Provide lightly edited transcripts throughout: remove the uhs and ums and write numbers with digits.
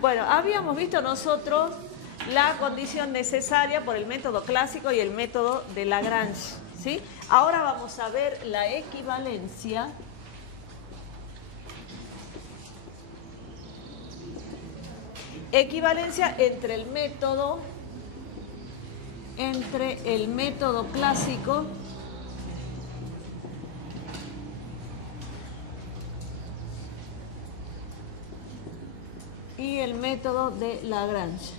Bueno, habíamos visto nosotros la condición necesaria por el método clásico y el método de Lagrange, ¿sí? Ahora vamos a ver la equivalencia entre el método clásico y el método de Lagrange.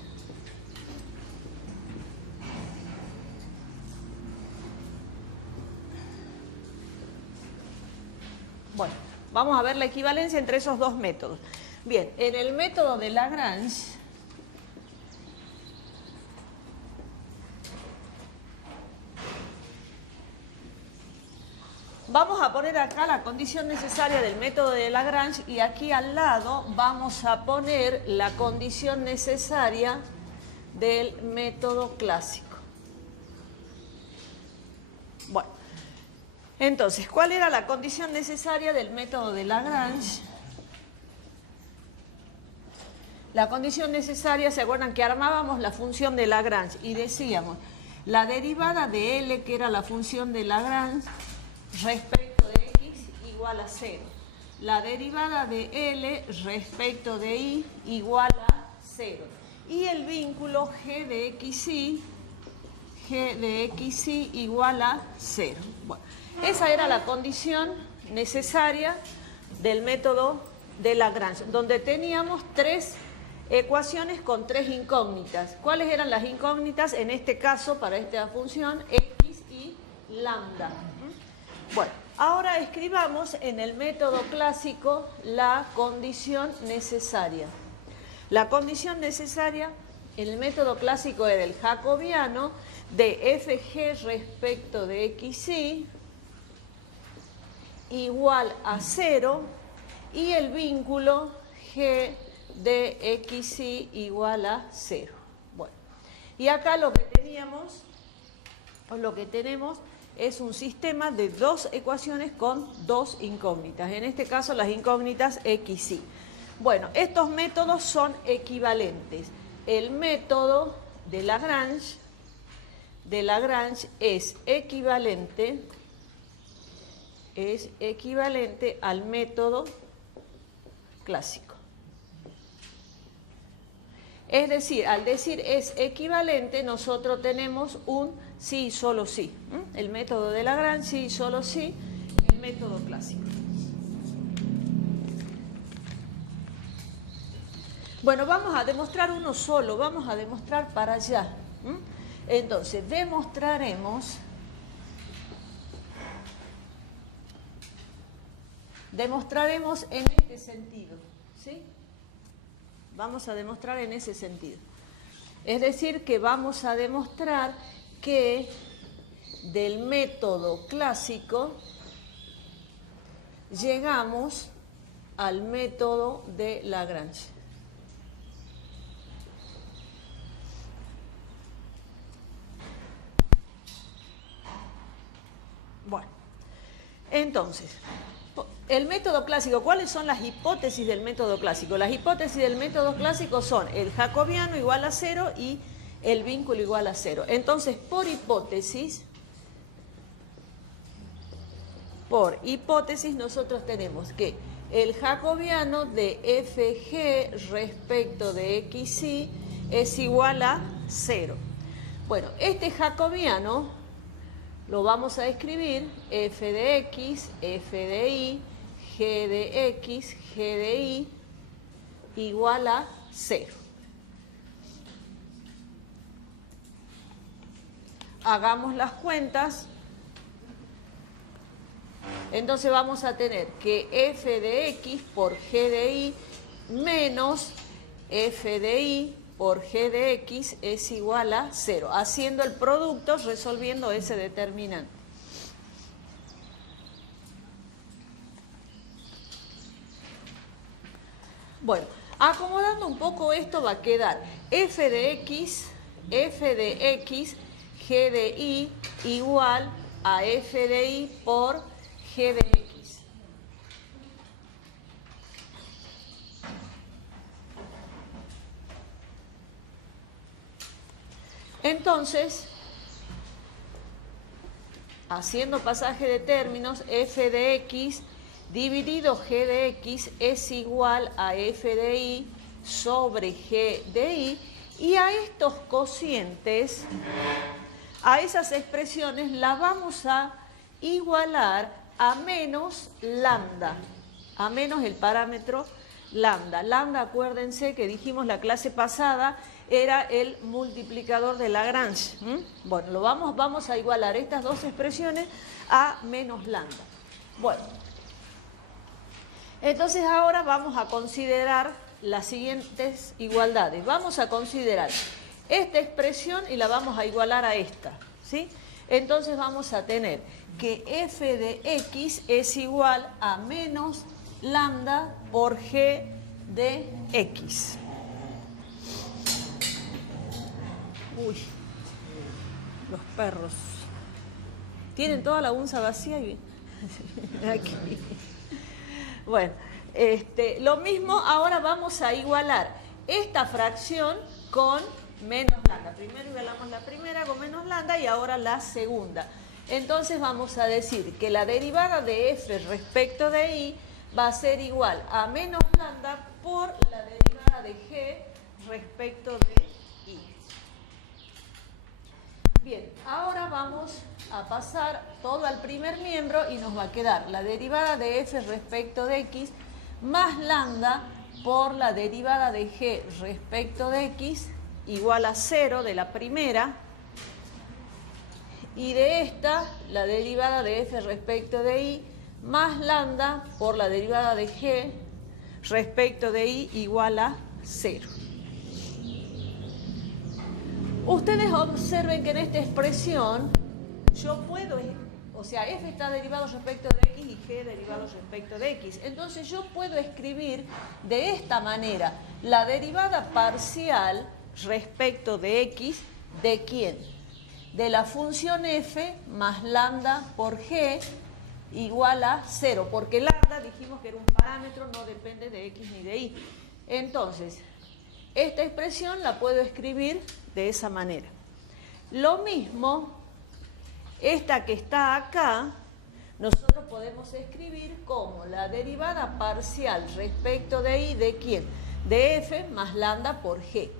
Bueno, vamos a ver la equivalencia entre esos dos métodos. Bien, en el método de Lagrange, vamos a poner acá la condición necesaria del método de Lagrange y aquí al lado vamos a poner la condición necesaria del método clásico. Bueno, entonces, ¿cuál era la condición necesaria del método de Lagrange? La condición necesaria, ¿se acuerdan que armábamos la función de Lagrange y decíamos la derivada de L, que era la función de Lagrange, respecto de X igual a 0. La derivada de L respecto de Y igual a 0. Y el vínculo G de XY igual a 0. Bueno, esa era la condición necesaria del método de Lagrange, donde teníamos tres ecuaciones con tres incógnitas. ¿Cuáles eran las incógnitas? En este caso, para esta función, X y lambda. Bueno, ahora escribamos en el método clásico la condición necesaria. La condición necesaria en el método clásico era el jacobiano de fg respecto de xy igual a 0 y el vínculo g de xy igual a 0. Bueno, y acá lo que tenemos es un sistema de dos ecuaciones con dos incógnitas. En este caso las incógnitas x, y. Bueno, estos métodos son equivalentes. El método de Lagrange es equivalente al método clásico. Es decir, al decir es equivalente, nosotros tenemos un sí y solo sí. El método de Lagrange, sí y solo sí, el método clásico. Bueno, vamos a demostrar uno solo, vamos a demostrar para allá. Entonces, demostraremos en este sentido, ¿sí? Vamos a demostrar en ese sentido. Es decir, que vamos a demostrar que del método clásico llegamos al método de Lagrange. Bueno, entonces, el método clásico, ¿cuáles son las hipótesis del método clásico? Las hipótesis del método clásico son el jacobiano igual a 0 y el vínculo igual a 0. Entonces, por hipótesis, nosotros tenemos que el jacobiano de fg respecto de xy es igual a 0. Bueno, este jacobiano lo vamos a escribir f de x, f de y, g de x, g de y igual a 0. Hagamos las cuentas. Entonces vamos a tener que f de x por g de y menos f de y por g de x es igual a 0, haciendo el producto, resolviendo ese determinante. Bueno, acomodando un poco esto va a quedar f de x, g de y igual a f de y por g de x. Entonces, haciendo pasaje de términos, f de x dividido g de x es igual a f de y sobre g de y, y a estos cocientes, a esas expresiones, las vamos a igualar a menos lambda, a menos el parámetro lambda. Lambda, acuérdense que dijimos la clase pasada, era el multiplicador de Lagrange. Bueno, vamos a igualar estas dos expresiones a menos lambda. Bueno, entonces ahora vamos a considerar las siguientes igualdades. Vamos a considerar esta expresión y la vamos a igualar a esta, ¿sí? Entonces vamos a tener que f de x es igual a menos lambda por g de x. Uy, los perros. Tienen toda la unza vacía y aquí. Bueno, lo mismo, ahora vamos a igualar esta fracción con menos lambda. Primero igualamos la primera con menos lambda y ahora la segunda. Entonces vamos a decir que la derivada de f respecto de y va a ser igual a menos lambda por la derivada de g respecto de y. Bien, ahora vamos a pasar todo al primer miembro y nos va a quedar la derivada de f respecto de x más lambda por la derivada de g respecto de x igual a 0 de la primera, y de esta la derivada de f respecto de y más lambda por la derivada de g respecto de y igual a 0. Ustedes observen que en esta expresión yo puedo, o sea, f está derivado respecto de x y g derivado respecto de x. Entonces yo puedo escribir de esta manera la derivada parcial respecto de x, ¿de quién? De la función f más lambda por g igual a 0, porque lambda dijimos que era un parámetro, no depende de x ni de y. Entonces, esta expresión la puedo escribir de esa manera. Lo mismo, esta que está acá, nosotros podemos escribir como la derivada parcial respecto de y, ¿de quién? De f más lambda por g.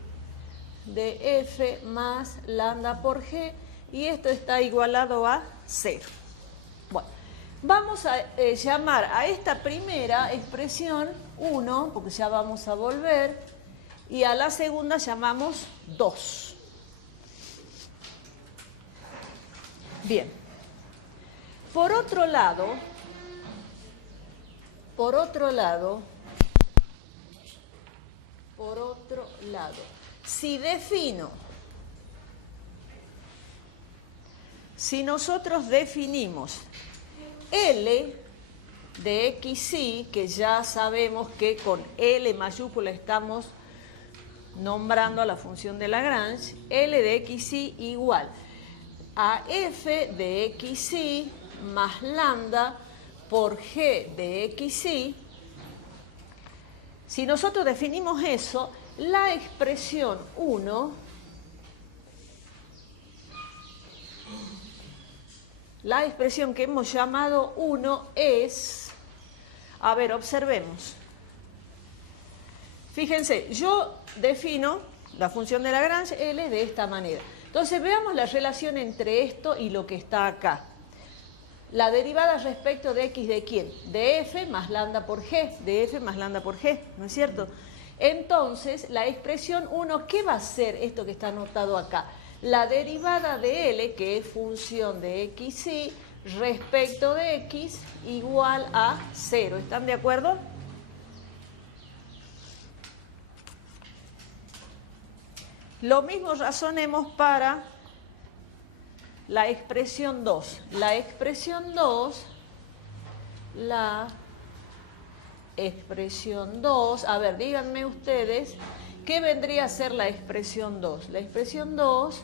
De f más lambda por g, y esto está igualado a 0. Bueno, vamos a llamar a esta primera expresión 1, porque ya vamos a volver, y a la segunda llamamos 2. Bien. Por otro lado, si nosotros definimos L de xy, que ya sabemos que con L mayúscula estamos nombrando a la función de Lagrange, L de xy igual a f de xy más lambda por g de xy. Si nosotros definimos eso, la expresión 1, la expresión que hemos llamado 1 es, a ver, observemos. Fíjense, yo defino la función de Lagrange L de esta manera. Entonces veamos la relación entre esto y lo que está acá. La derivada respecto de x, ¿de quién? De f más lambda por g, de f más lambda por g, ¿no es cierto? Entonces, la expresión 1, ¿qué va a ser esto que está anotado acá? La derivada de L, que es función de xy, respecto de x igual a 0. ¿Están de acuerdo? Lo mismo razonemos para la expresión 2. La expresión 2, a ver, díganme ustedes, ¿qué vendría a ser la expresión 2? La expresión 2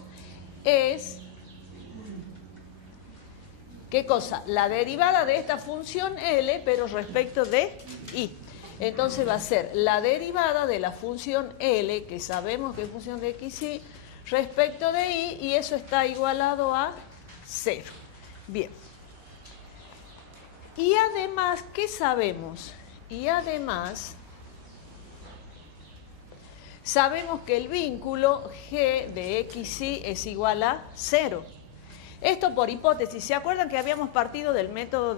es, ¿qué cosa? La derivada de esta función L, pero respecto de y. Entonces va a ser la derivada de la función L, que sabemos que es función de xy, respecto de y, y eso está igualado a 0. Bien. Y además, ¿qué sabemos? Y además, sabemos que el vínculo g de xy es igual a 0. Esto por hipótesis. ¿Se acuerdan que habíamos partido del método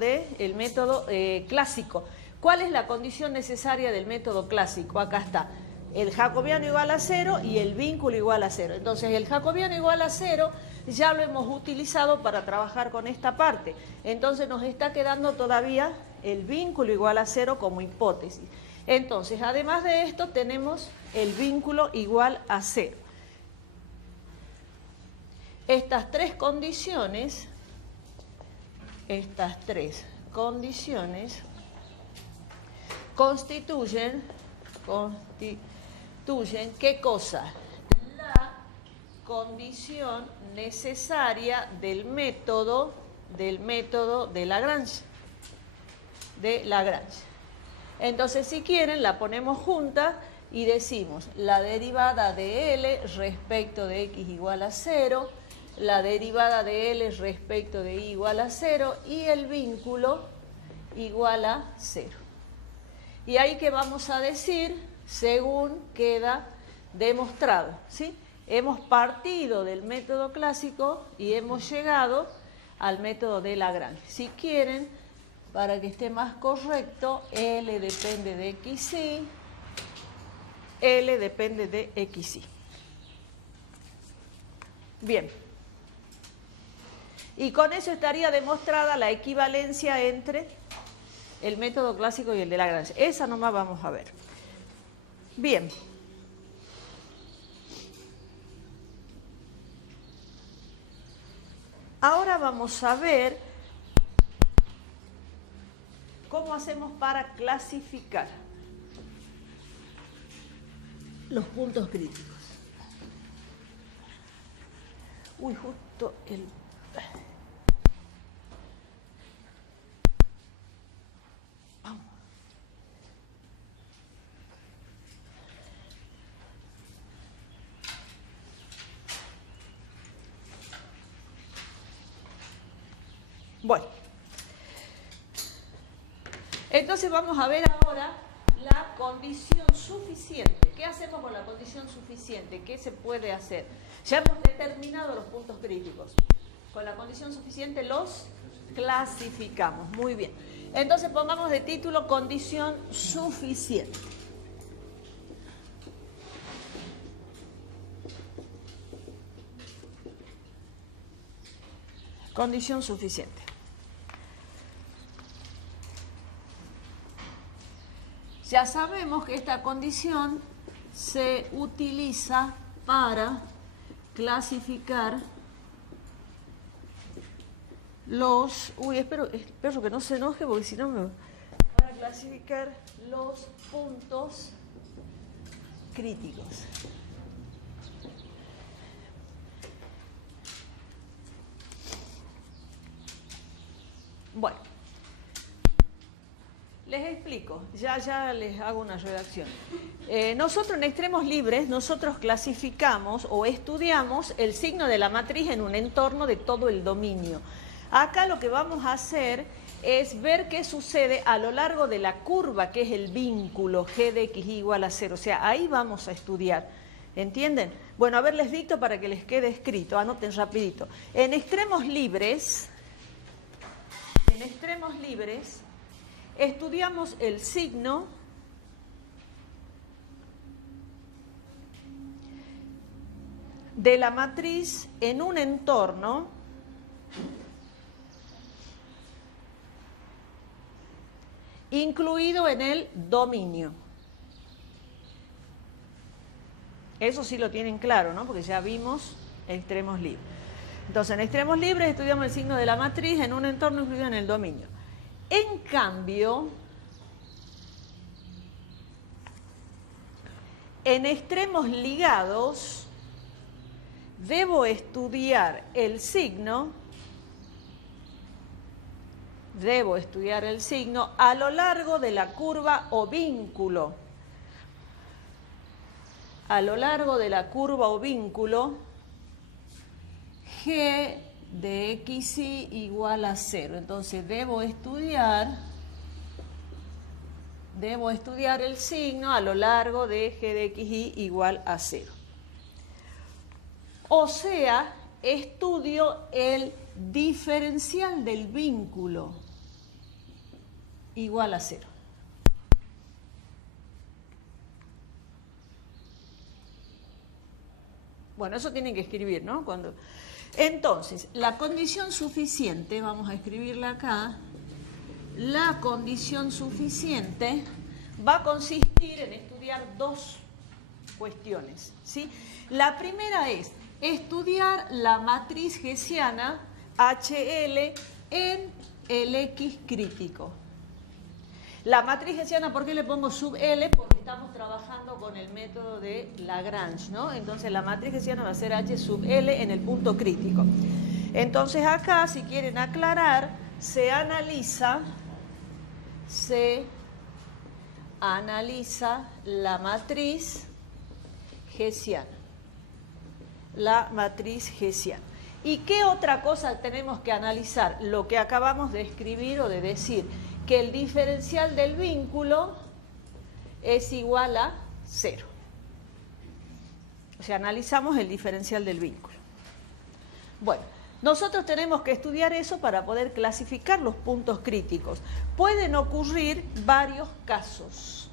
clásico? ¿Cuál es la condición necesaria del método clásico? Acá está. El jacobiano igual a 0 y el vínculo igual a 0. Entonces, el jacobiano igual a 0 ya lo hemos utilizado para trabajar con esta parte. Entonces, nos está quedando todavía el vínculo igual a 0 como hipótesis. Entonces, además de esto, tenemos el vínculo igual a 0. Estas tres condiciones, constituyen, ¿qué cosa? La condición necesaria del método de Lagrange. Entonces, si quieren, la ponemos junta y decimos la derivada de L respecto de x igual a 0, la derivada de L respecto de y igual a 0 y el vínculo igual a 0. Y ahí que vamos a decir, según queda demostrado, ¿sí? Hemos partido del método clásico y hemos llegado al método de Lagrange. Si quieren, para que esté más correcto, L depende de xy, L depende de xy. Bien. Y con eso estaría demostrada la equivalencia entre el método clásico y el de Lagrange. Esa nomás vamos a ver. Bien. Ahora vamos a ver cómo hacemos para clasificar los puntos críticos. Uy, justo el... Vamos. Bueno. Entonces vamos a ver ahora la condición suficiente. ¿Qué hacemos con la condición suficiente? ¿Qué se puede hacer? Ya hemos determinado los puntos críticos. Con la condición suficiente los clasificamos. Muy bien. Entonces pongamos de título condición suficiente. Condición suficiente. Ya sabemos que esta condición se utiliza para clasificar los... Uy, espero que no se enoje porque si no me... Para clasificar los puntos críticos. Bueno. Les explico, ya les hago una redacción. Nosotros en extremos libres, nosotros clasificamos o estudiamos el signo de la matriz en un entorno de todo el dominio. Acá lo que vamos a hacer es ver qué sucede a lo largo de la curva, que es el vínculo g de x igual a 0. O sea, ahí vamos a estudiar. ¿Entienden? Bueno, a ver, les dicto para que les quede escrito. Anoten rapidito. En extremos libres, estudiamos el signo de la matriz en un entorno incluido en el dominio. Eso sí lo tienen claro, ¿no? Porque ya vimos extremos libres. Entonces, en extremos libres estudiamos el signo de la matriz en un entorno incluido en el dominio. En cambio, en extremos ligados, debo estudiar el signo a lo largo de la curva o vínculo. A lo largo de la curva o vínculo G de xy igual a 0. Entonces debo estudiar el signo a lo largo de G de xy igual a 0. O sea, estudio el diferencial del vínculo igual a 0. Bueno, eso tienen que escribir, ¿no? Entonces, la condición suficiente, vamos a escribirla acá, la condición suficiente va a consistir en estudiar dos cuestiones, ¿sí? La primera es estudiar la matriz hessiana HL en el X crítico. La matriz hessiana, ¿por qué le pongo sub L? Porque estamos trabajando con el método de Lagrange, ¿no? Entonces la matriz hessiana va a ser H sub L en el punto crítico. Entonces acá, si quieren aclarar, se analiza la matriz hessiana. La matriz hessiana. ¿Y qué otra cosa tenemos que analizar? Lo que acabamos de escribir o de decir, que el diferencial del vínculo es igual a 0. O sea, analizamos el diferencial del vínculo. Bueno, nosotros tenemos que estudiar eso para poder clasificar los puntos críticos. Pueden ocurrir varios casos.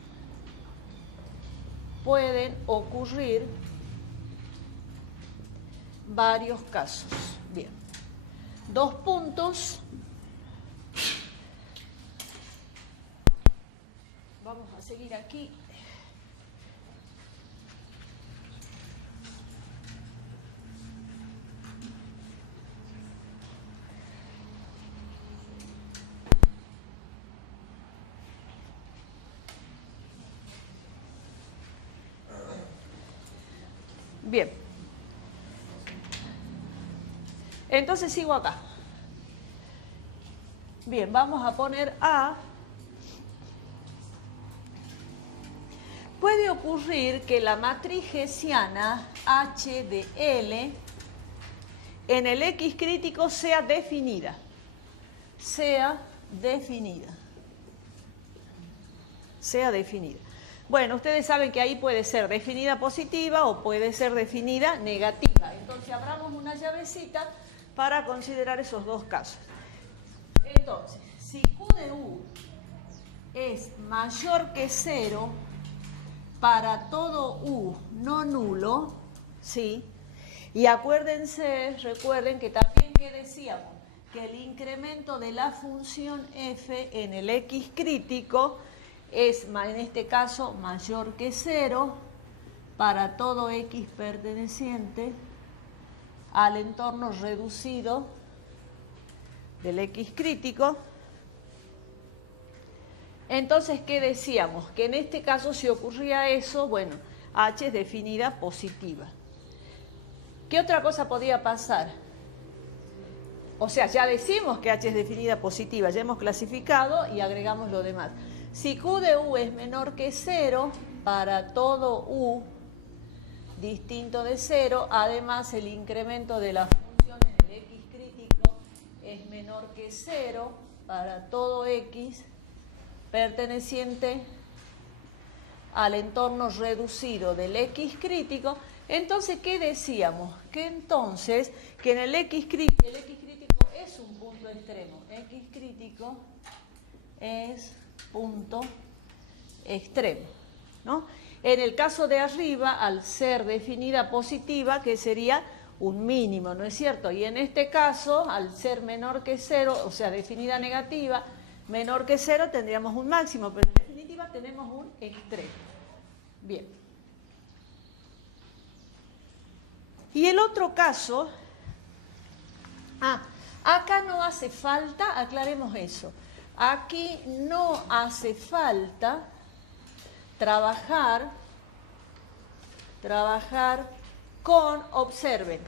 Pueden ocurrir varios casos. Bien. Dos puntos. Vamos a seguir aquí. Bien. Entonces sigo acá. Bien, vamos a poner A. Puede ocurrir que la matriz hessiana H de L en el X crítico sea definida. Sea definida. Bueno, ustedes saben que ahí puede ser definida positiva o puede ser definida negativa. Entonces abramos una llavecita para considerar esos dos casos. Entonces, si Q de U es mayor que 0 para todo U no nulo, ¿sí? Y recuerden que también que decíamos que el incremento de la función f en el X crítico es, en este caso, mayor que 0 para todo X perteneciente al entorno reducido del X crítico. Entonces, ¿qué decíamos? Que en este caso, si ocurría eso, bueno, H es definida positiva. ¿Qué otra cosa podía pasar? O sea, ya decimos que H es definida positiva, ya hemos clasificado y agregamos lo demás. Si Q de U es menor que 0, para todo U distinto de 0, además el incremento de la función en el X crítico es menor que 0 para todo X perteneciente al entorno reducido del X crítico. Entonces, ¿qué decíamos? Que entonces, que en el X crítico es un punto extremo. X crítico es punto extremo, ¿no? En el caso de arriba, al ser definida positiva, que sería un mínimo, ¿no es cierto? Y en este caso, al ser menor que 0, o sea, definida negativa, menor que 0, tendríamos un máximo, pero en definitiva tenemos un extremo. Bien. Y el otro caso, acá no hace falta, aclaremos eso, aquí no hace falta trabajar con, observen,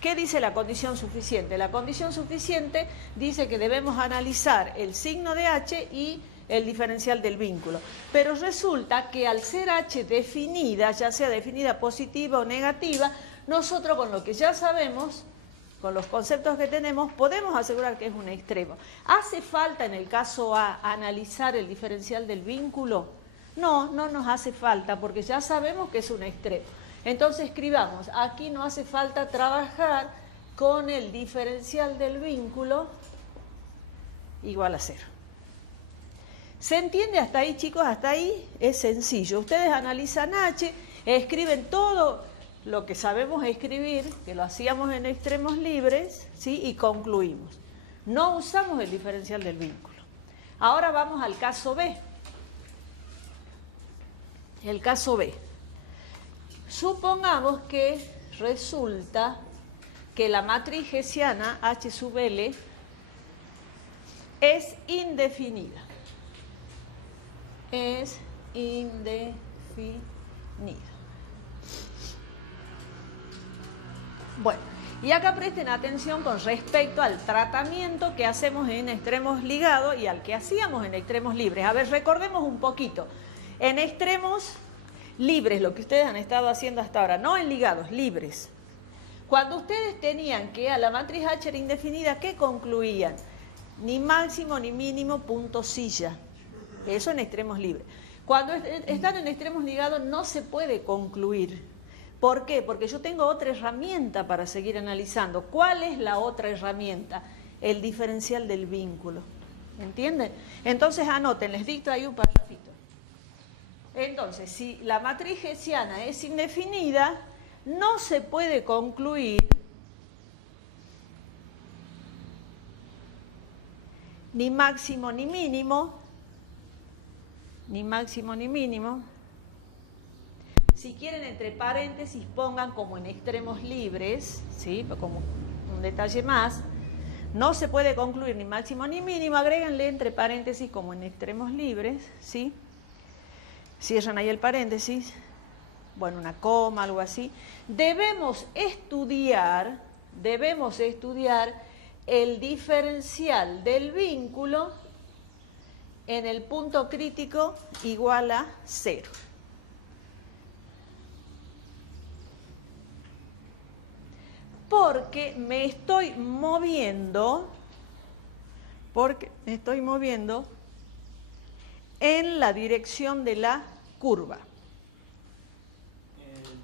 ¿qué dice la condición suficiente? La condición suficiente dice que debemos analizar el signo de H y el diferencial del vínculo. Pero resulta que al ser H definida, ya sea definida positiva o negativa, nosotros con lo que ya sabemos, con los conceptos que tenemos, podemos asegurar que es un extremo. ¿Hace falta en el caso A analizar el diferencial del vínculo? No, no nos hace falta porque ya sabemos que es un extremo. Entonces escribamos, aquí no hace falta trabajar con el diferencial del vínculo igual a 0. ¿Se entiende hasta ahí, chicos? Hasta ahí es sencillo. Ustedes analizan H, escriben todo lo que sabemos escribir, que lo hacíamos en extremos libres, ¿sí? Y concluimos. No usamos el diferencial del vínculo. Ahora vamos al caso B. El caso B. Supongamos que resulta que la matriz hessiana H sub L es indefinida. Es indefinida. Bueno, y acá presten atención con respecto al tratamiento que hacemos en extremos ligados y al que hacíamos en extremos libres. A ver, recordemos un poquito. En extremos libres, lo que ustedes han estado haciendo hasta ahora, no en ligados, libres. Cuando ustedes tenían que a la matriz H era indefinida, ¿qué concluían? Ni máximo ni mínimo punto silla. Eso en extremos libres. Cuando están en extremos ligados no se puede concluir. ¿Por qué? Porque yo tengo otra herramienta para seguir analizando. ¿Cuál es la otra herramienta? El diferencial del vínculo. ¿Entienden? Entonces anoten, les dicto ahí un parrafito. Entonces, si la matriz hessiana es indefinida, no se puede concluir ni máximo ni mínimo, ni máximo ni mínimo. Si quieren entre paréntesis pongan como en extremos libres, ¿sí? Como un detalle más. No se puede concluir ni máximo ni mínimo, agréganle entre paréntesis como en extremos libres, ¿sí? Cierran ahí el paréntesis, bueno, una coma, algo así. Debemos estudiar el diferencial del vínculo en el punto crítico igual a 0. Porque me estoy moviendo en la dirección de la curva.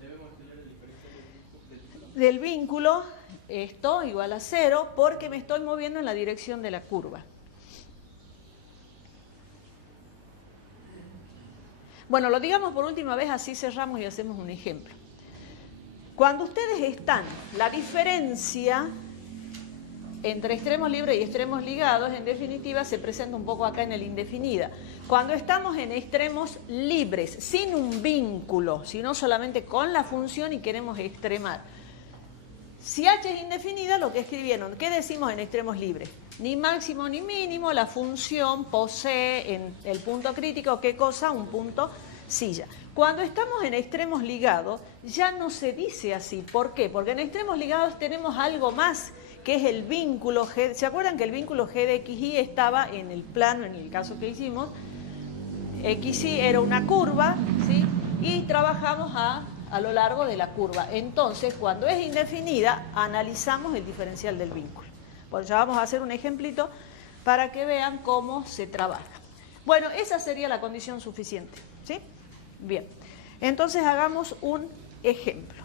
Debemos estudiar el diferencial Del vínculo, esto igual a 0, porque me estoy moviendo en la dirección de la curva. Bueno, lo digamos por última vez, así cerramos y hacemos un ejemplo. Cuando ustedes están, la diferencia entre extremos libres y extremos ligados, en definitiva, se presenta un poco acá en el indefinida. Cuando estamos en extremos libres, sin un vínculo, sino solamente con la función y queremos extremar. Si H es indefinida, lo que escribieron, ¿qué decimos en extremos libres? Ni máximo ni mínimo, la función posee en el punto crítico, ¿qué cosa? Un punto silla. Cuando estamos en extremos ligados, ya no se dice así. ¿Por qué? Porque en extremos ligados tenemos algo más, que es el vínculo G. ¿Se acuerdan que el vínculo G de XY estaba en el plano, en el caso que hicimos? XY era una curva, ¿sí? Y trabajamos a lo largo de la curva. Entonces, cuando es indefinida, analizamos el diferencial del vínculo. Bueno, ya vamos a hacer un ejemplito para que vean cómo se trabaja. Bueno, esa sería la condición suficiente, ¿sí? Bien, entonces hagamos un ejemplo.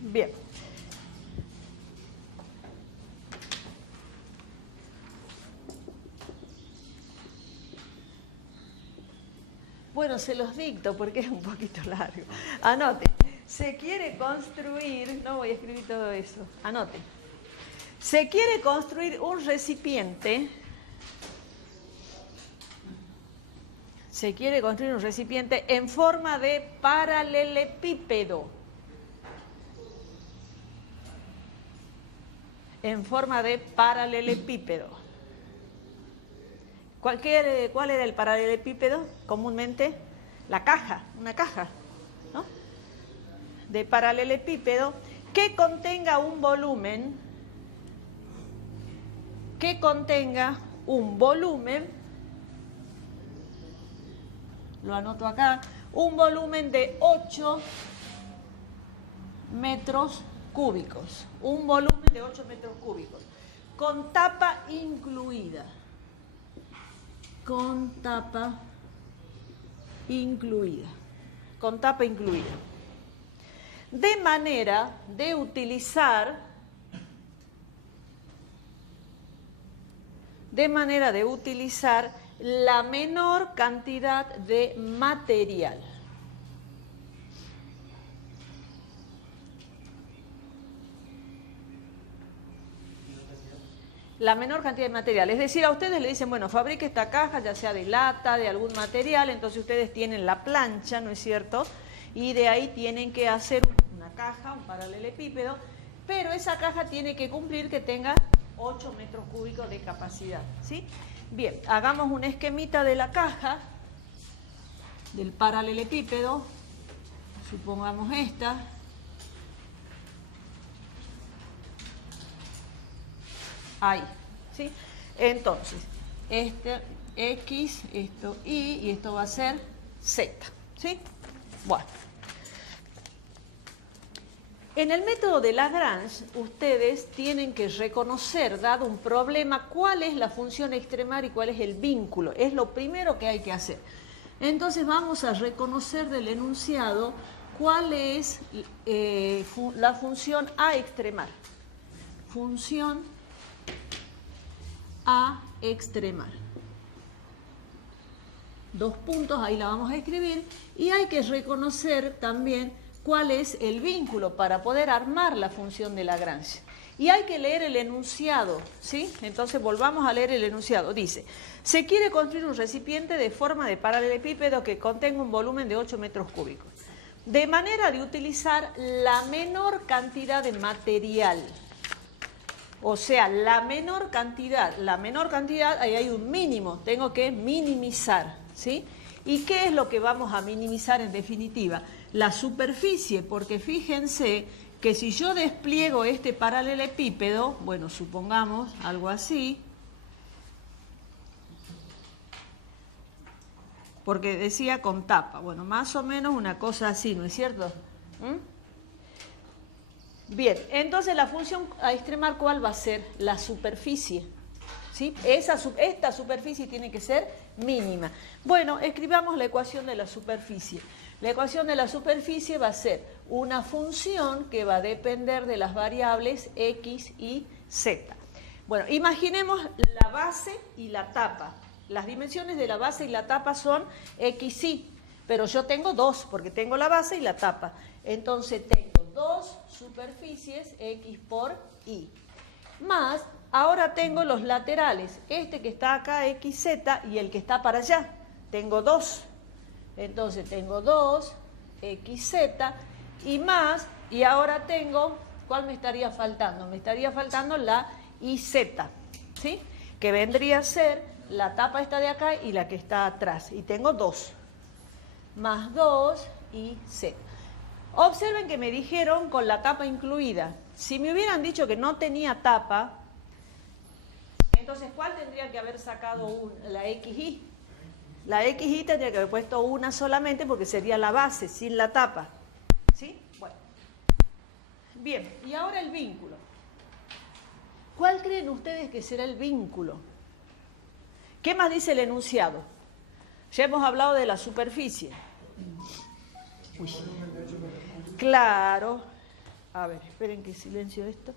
Bien. Bueno, se los dicto porque es un poquito largo. Anote, se quiere construir, no voy a escribir todo eso, anote. Se quiere construir un recipiente, en forma de paralelepípedo. ¿Cuál era el paralelepípedo? Comúnmente la caja, una caja, ¿no? De paralelepípedo que contenga un volumen, lo anoto acá, un volumen de 8 metros cúbicos, un volumen de 8 metros cúbicos, con tapa incluida, con tapa incluida, de manera de utilizar la menor cantidad de material. La menor cantidad de material. Es decir, a ustedes le dicen, bueno, fabrique esta caja, ya sea de lata, de algún material, entonces ustedes tienen la plancha, ¿no es cierto? Y de ahí tienen que hacer una caja, un paralelepípedo, pero esa caja tiene que cumplir que tenga 8 metros cúbicos de capacidad, ¿sí? Bien, hagamos un esquemita de la caja, del paralelepípedo, supongamos esta. Ahí, ¿sí? Entonces, este X, esto Y, y esto va a ser Z, ¿sí? Bueno. En el método de Lagrange, ustedes tienen que reconocer, dado un problema, cuál es la función extremar y cuál es el vínculo. Es lo primero que hay que hacer. Entonces vamos a reconocer del enunciado cuál es la función a extremar. Función a extremar. Dos puntos, ahí la vamos a escribir. Y hay que reconocer también cuál es el vínculo para poder armar la función de Lagrange. Y hay que leer el enunciado, ¿sí? Entonces volvamos a leer el enunciado. Dice, se quiere construir un recipiente de forma de paralelepípedo que contenga un volumen de 8 metros cúbicos, de manera de utilizar la menor cantidad de material. O sea, la menor cantidad, ahí hay un mínimo, tengo que minimizar, ¿sí? ¿Y qué es lo que vamos a minimizar en definitiva? La superficie, porque fíjense que si yo despliego este paralelepípedo, bueno, supongamos algo así, porque decía con tapa, bueno, más o menos una cosa así, ¿no es cierto? Bien, entonces la función a extremar, ¿cuál va a ser? La superficie, ¿sí? Esta superficie tiene que ser mínima. Bueno, escribamos la ecuación de la superficie. La ecuación de la superficie va a ser una función que va a depender de las variables X y Z. Bueno, imaginemos la base y la tapa. Las dimensiones de la base y la tapa son X, Y, pero yo tengo dos, porque tengo la base y la tapa. Entonces tengo dos superficies, X por Y. Más, ahora tengo los laterales, este que está acá, XZ, y el que está para allá. Tengo dos. Entonces tengo 2, XZ, y más, y ahora tengo, ¿cuál me estaría faltando? Me estaría faltando la IZ, ¿sí? Que vendría a ser la tapa esta de acá y la que está atrás. Y tengo 2, más 2 y Z. Observen que me dijeron con la tapa incluida. Si me hubieran dicho que no tenía tapa, entonces ¿cuál tendría que haber sacado la XY? La XY tendría que haber puesto una solamente porque sería la base, sin la tapa. ¿Sí? Bueno. Bien, y ahora el vínculo. ¿Cuál creen ustedes que será el vínculo? ¿Qué más dice el enunciado? Ya hemos hablado de la superficie. Uy. Claro. A ver, esperen que silencio esto.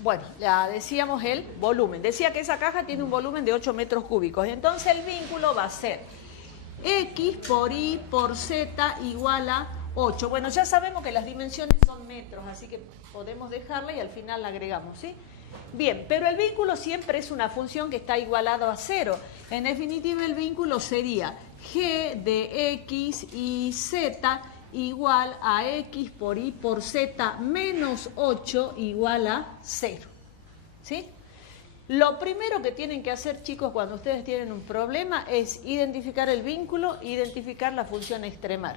Bueno, ya decíamos el volumen. Decía que esa caja tiene un volumen de 8 metros cúbicos. Entonces el vínculo va a ser X por Y por Z igual a 8. Bueno, ya sabemos que las dimensiones son metros, así que podemos dejarla y al final la agregamos, ¿sí? Bien, pero el vínculo siempre es una función que está igualada a 0. En definitiva, el vínculo sería G de X y Z igual a x por y por z menos 8 igual a 0. ¿Sí? Lo primero que tienen que hacer, chicos, cuando ustedes tienen un problema es identificar el vínculo, identificar la función extremar.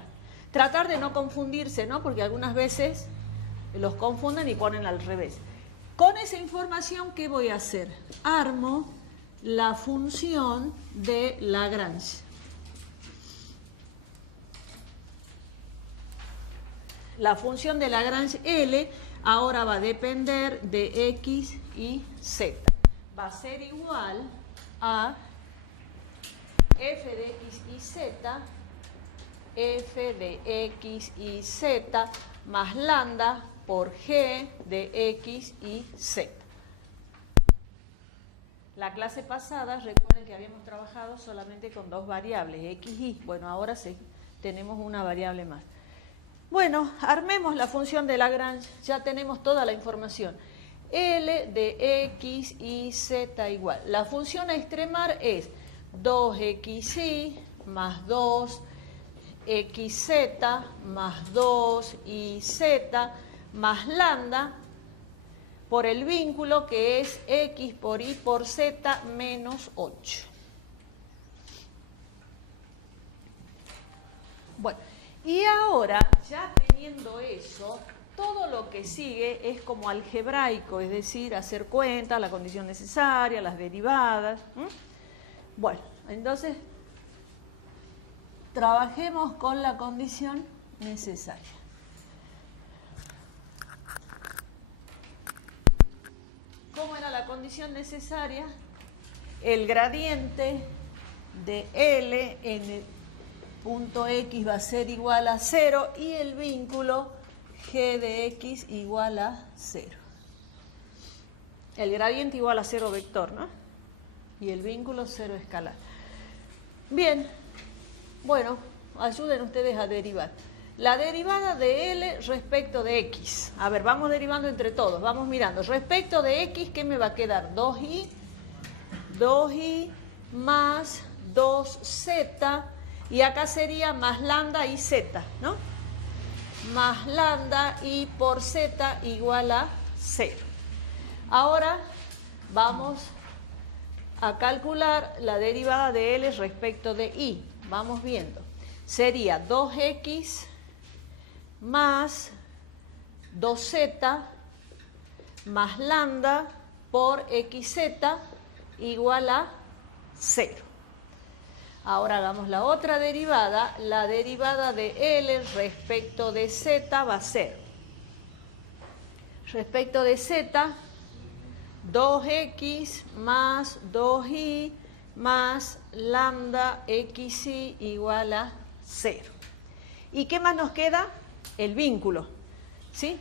Tratar de no confundirse, ¿no? Porque algunas veces los confunden y ponen al revés. Con esa información, ¿qué voy a hacer? Armo la función de Lagrange. La función de Lagrange L ahora va a depender de x y z. Va a ser igual a f de x y z, f de x y z más lambda por g de x y z. La clase pasada, recuerden que habíamos trabajado solamente con dos variables, x y. Bueno, ahora sí, tenemos una variable más. Bueno, armemos la función de Lagrange, ya tenemos toda la información. L de x y z igual. La función a extremar es 2xy más 2xz más 2yz más lambda por el vínculo que es x por y por z menos 8. Bueno, y ahora, ya teniendo eso, todo lo que sigue es como algebraico, es decir, hacer cuentas, la condición necesaria, las derivadas. Bueno, entonces, trabajemos con la condición necesaria. ¿Cómo era la condición necesaria? El gradiente de L en el punto X va a ser igual a 0 y el vínculo g de x igual a 0. El gradiente igual a 0 vector, ¿no? Y el vínculo 0 escalar. Bien, bueno, ayuden ustedes a derivar. La derivada de L respecto de X. A ver, vamos derivando entre todos, vamos mirando. Respecto de X, ¿qué me va a quedar? 2y más 2z, y acá sería más lambda y z, ¿no? Más lambda y por z igual a 0. Ahora vamos a calcular la derivada de L respecto de y. Vamos viendo. Sería 2x más 2z más lambda por xz igual a 0. Ahora hagamos la otra derivada. La derivada de L respecto de z va a ser, respecto de z, 2x más 2y más lambda xy igual a 0. ¿Y qué más nos queda? El vínculo, ¿sí?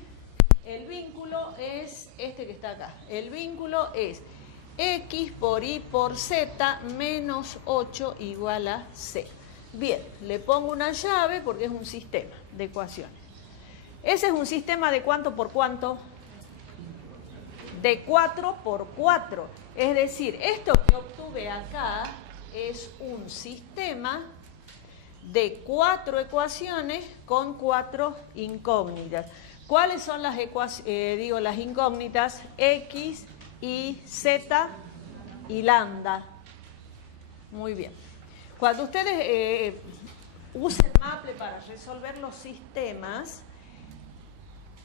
El vínculo es este que está acá. El vínculo es x por y por z menos 8 igual a 0. Bien, le pongo una llave porque es un sistema de ecuaciones. Ese es un sistema de ¿cuánto por cuánto? De 4 por 4. Es decir, esto que obtuve acá es un sistema de 4 ecuaciones con 4 incógnitas. ¿Cuáles son las las incógnitas? X y z y lambda. Muy bien. Cuando ustedes usen Maple para resolver los sistemas,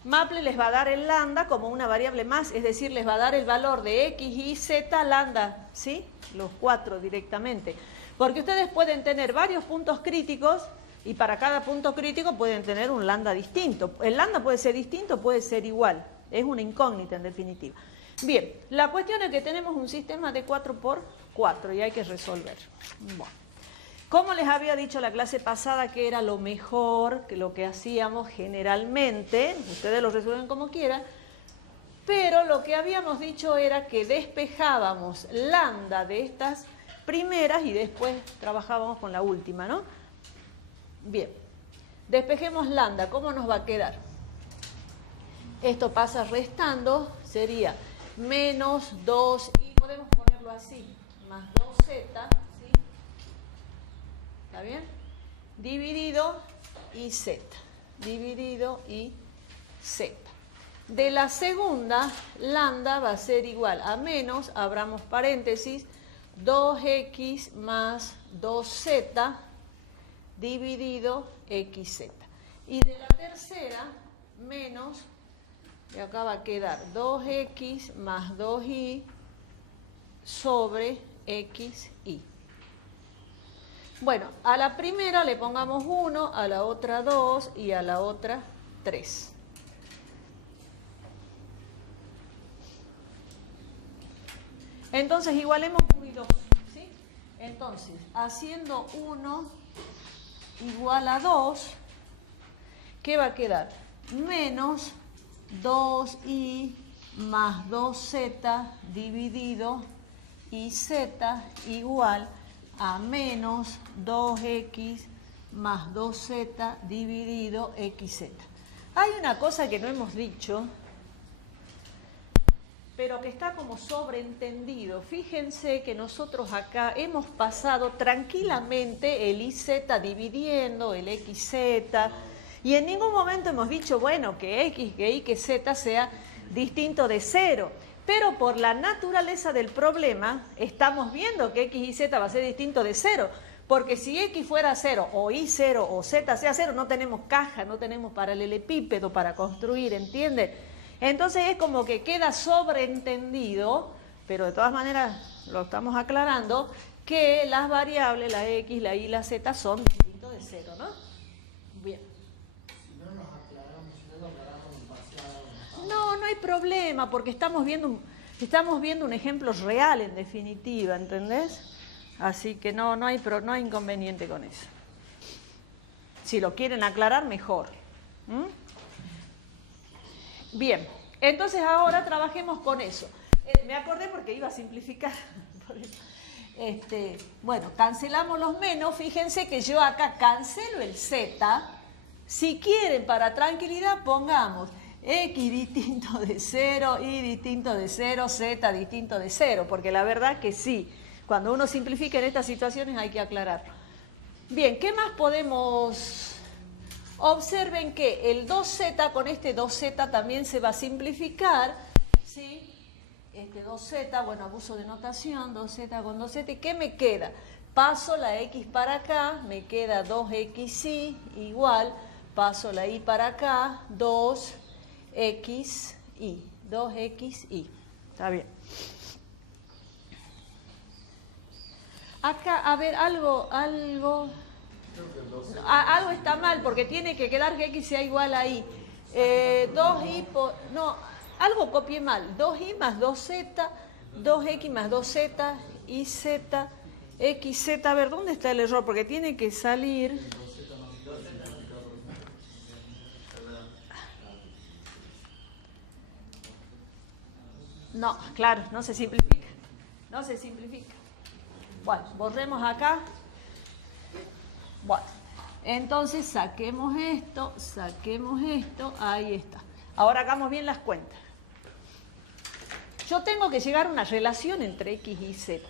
Maple les va a dar el lambda como una variable más, es decir, les va a dar el valor de x, y, z, lambda, ¿sí? Los 4 directamente. Porque ustedes pueden tener varios puntos críticos y para cada punto crítico pueden tener un lambda distinto. El lambda puede ser distinto, puede ser igual. Es una incógnita en definitiva. Bien, la cuestión es que tenemos un sistema de 4 por 4 y hay que resolver. Bueno. Como les había dicho la clase pasada que era lo mejor, que lo que hacíamos generalmente, ustedes lo resuelven como quieran, pero lo que habíamos dicho era que despejábamos lambda de estas primeras y después trabajábamos con la última, ¿no? Bien, despejemos lambda, ¿cómo nos va a quedar? Esto pasa restando, sería menos 2, y podemos ponerlo así, más 2z, ¿sí? ¿Está bien? Dividido y z. dividido y z. De la segunda, lambda va a ser igual a menos, abramos paréntesis, 2x más 2z dividido xz. Y de la tercera, menos, y acá va a quedar 2x más 2y sobre xy. Bueno, a la primera le pongamos 1, a la otra 2 y a la otra 3. Entonces igualemos 1 y 2, ¿sí? Entonces, haciendo 1 igual a 2, ¿qué va a quedar? Menos 2y más 2z dividido y z igual a menos 2x más 2z dividido xz. Hay una cosa que no hemos dicho, pero que está como sobreentendido. Fíjense que nosotros acá hemos pasado tranquilamente el iz dividiendo el xz, y en ningún momento hemos dicho, bueno, que x, que y, que z sea distinto de 0. Pero por la naturaleza del problema, estamos viendo que x y z va a ser distinto de 0. Porque si x fuera 0, o y 0, o z sea 0, no tenemos caja, no tenemos paralelepípedo para construir, ¿entienden? Entonces es como que queda sobreentendido, pero de todas maneras lo estamos aclarando, que las variables, la x, la y y la z son distintos de 0, ¿no? Bien. No, no hay problema, porque estamos viendo un ejemplo real en definitiva, ¿entendés? Así que no hay inconveniente con eso. Si lo quieren aclarar, mejor. Bien, entonces ahora trabajemos con eso. Me acordé porque iba a simplificar. Bueno, cancelamos los menos. Fíjense que yo acá cancelo el z. Si quieren, para tranquilidad, pongamos x distinto de 0, y distinto de 0, z distinto de 0, porque la verdad que sí, cuando uno simplifica en estas situaciones hay que aclararlo. Bien, ¿qué más podemos? Observen que el 2z con este 2z también se va a simplificar, ¿sí? Este 2z, bueno, abuso de notación, 2z con 2z, ¿y qué me queda? Paso la x para acá, me queda 2xy igual, paso la y para acá, 2xy, 2xy, está bien. Acá, a ver, algo está mal, porque tiene que quedar que x sea igual a y. 2y, no, algo copié mal, 2y más 2z, 2x más 2z, y z, xz, a ver, ¿dónde está el error? Porque tiene que salir... No, claro, no se simplifica. No se simplifica. Bueno, borremos acá. Bueno, entonces saquemos esto, ahí está. Ahora hagamos bien las cuentas. Yo tengo que llegar a una relación entre x y z.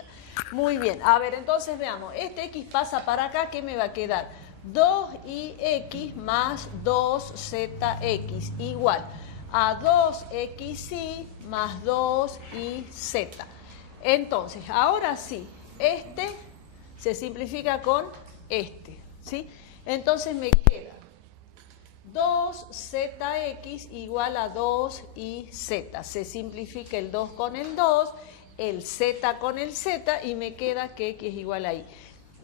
Muy bien, a ver, entonces veamos. Este x pasa para acá, ¿qué me va a quedar? 2ix más 2zx igual a 2xy más 2yz. Entonces, ahora sí, este se simplifica con este, ¿sí? Entonces me queda 2zx igual a 2yz. Se simplifica el 2 con el 2, el z con el z y me queda que x es igual a y.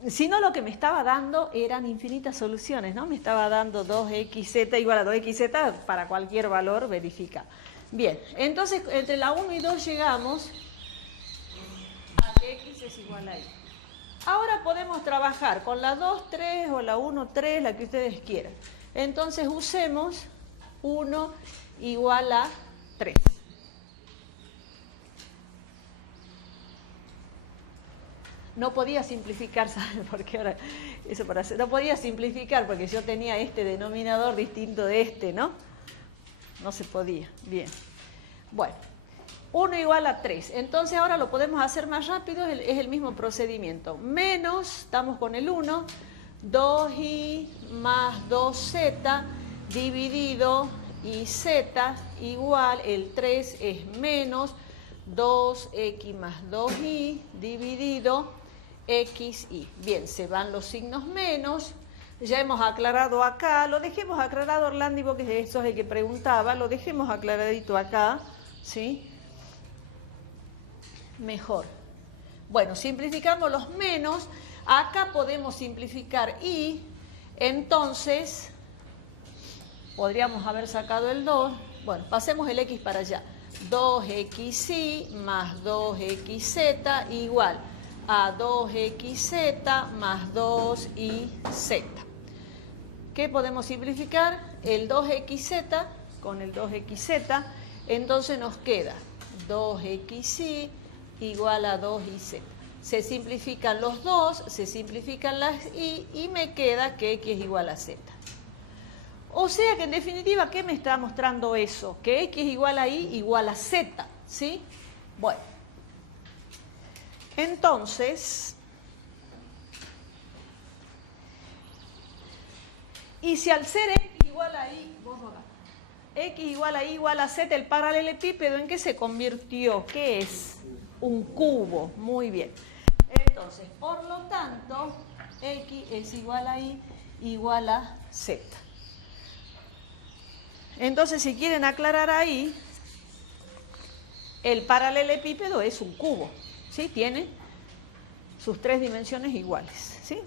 Si no, lo que me estaba dando eran infinitas soluciones, ¿no? Me estaba dando 2xz igual a 2xz para cualquier valor, verifica. Bien, entonces entre la 1 y 2 llegamos a que x es igual a y. Ahora podemos trabajar con la 2, 3 o la 1, 3, la que ustedes quieran. Entonces usemos 1 igual a 3. No podía simplificar, ¿saben por qué ahora? Eso para hacer. No podía simplificar porque yo tenía este denominador distinto de este, ¿no? No se podía. Bien. Bueno, 1 igual a 3. Entonces ahora lo podemos hacer más rápido, es el mismo procedimiento. Menos, estamos con el 1, 2y más 2z dividido YZ igual, el 3 es menos 2x más 2y dividido xy. Bien, se van los signos menos. Ya hemos aclarado acá, lo dejemos aclarado, Orlandi, porque eso es el que preguntaba, lo dejemos aclaradito acá, ¿sí? Mejor. Bueno, simplificamos los menos, acá podemos simplificar y, entonces, podríamos haber sacado el 2, bueno, pasemos el x para allá, 2xy más 2xz igual a 2xz más 2yz. ¿Qué podemos simplificar? El 2xz con el 2xz, entonces nos queda 2xy igual a 2yz. Se simplifican los dos, se simplifican las y me queda que x es igual a z. O sea que en definitiva, ¿qué me está mostrando eso? Que x es igual a y igual a z, ¿sí? Bueno, entonces, y si al ser x igual a y, x igual a y igual a z, el paralelepípedo, ¿en qué se convirtió? ¿Qué es? Un cubo, muy bien. Entonces, por lo tanto, x es igual a y igual a z. Entonces, si quieren aclarar ahí, el paralelepípedo es un cubo, ¿sí? Tiene sus 3 dimensiones iguales, ¿sí?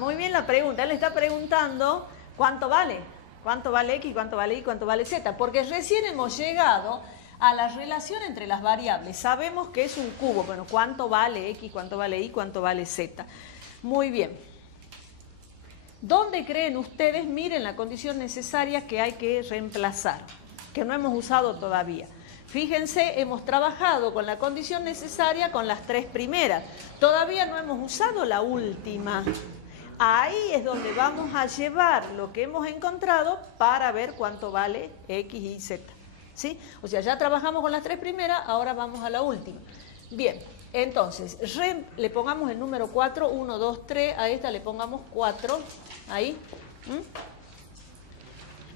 Muy bien la pregunta. Él está preguntando cuánto vale x, cuánto vale y, cuánto vale z, porque recién hemos llegado a la relación entre las variables. Sabemos que es un cubo. Bueno, ¿cuánto vale x, cuánto vale y, cuánto vale z? Muy bien. ¿Dónde creen ustedes? Miren la condición necesaria que hay que reemplazar, que no hemos usado todavía. Fíjense, hemos trabajado con la condición necesaria con las 3 primeras. Todavía no hemos usado la última. Ahí es donde vamos a llevar lo que hemos encontrado para ver cuánto vale x y z. ¿Sí? O sea, ya trabajamos con las 3 primeras, ahora vamos a la última. Bien, entonces, le pongamos el número 4, 1, 2, 3, a esta le pongamos 4, ahí.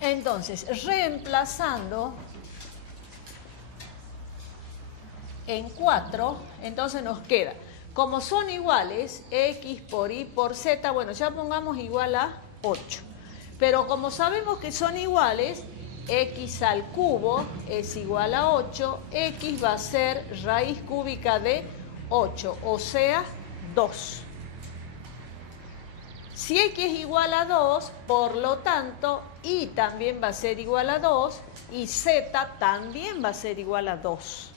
Entonces, reemplazando en 4, entonces nos queda, como son iguales, x por y por z, bueno, ya pongamos igual a 8. Pero como sabemos que son iguales, x al cubo es igual a 8, x va a ser raíz cúbica de 8, o sea, 2. Si x es igual a 2, por lo tanto, y también va a ser igual a 2, y z también va a ser igual a 2.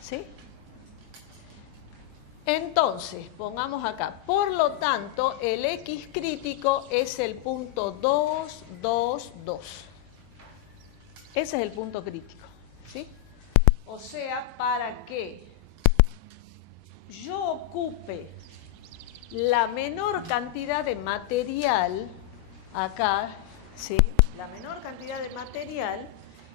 ¿Sí? Entonces, pongamos acá, por lo tanto, el x crítico es el punto 2, 2, 2. Ese es el punto crítico, ¿sí? O sea, para que yo ocupe la menor cantidad de material, acá, ¿sí? La menor cantidad de material,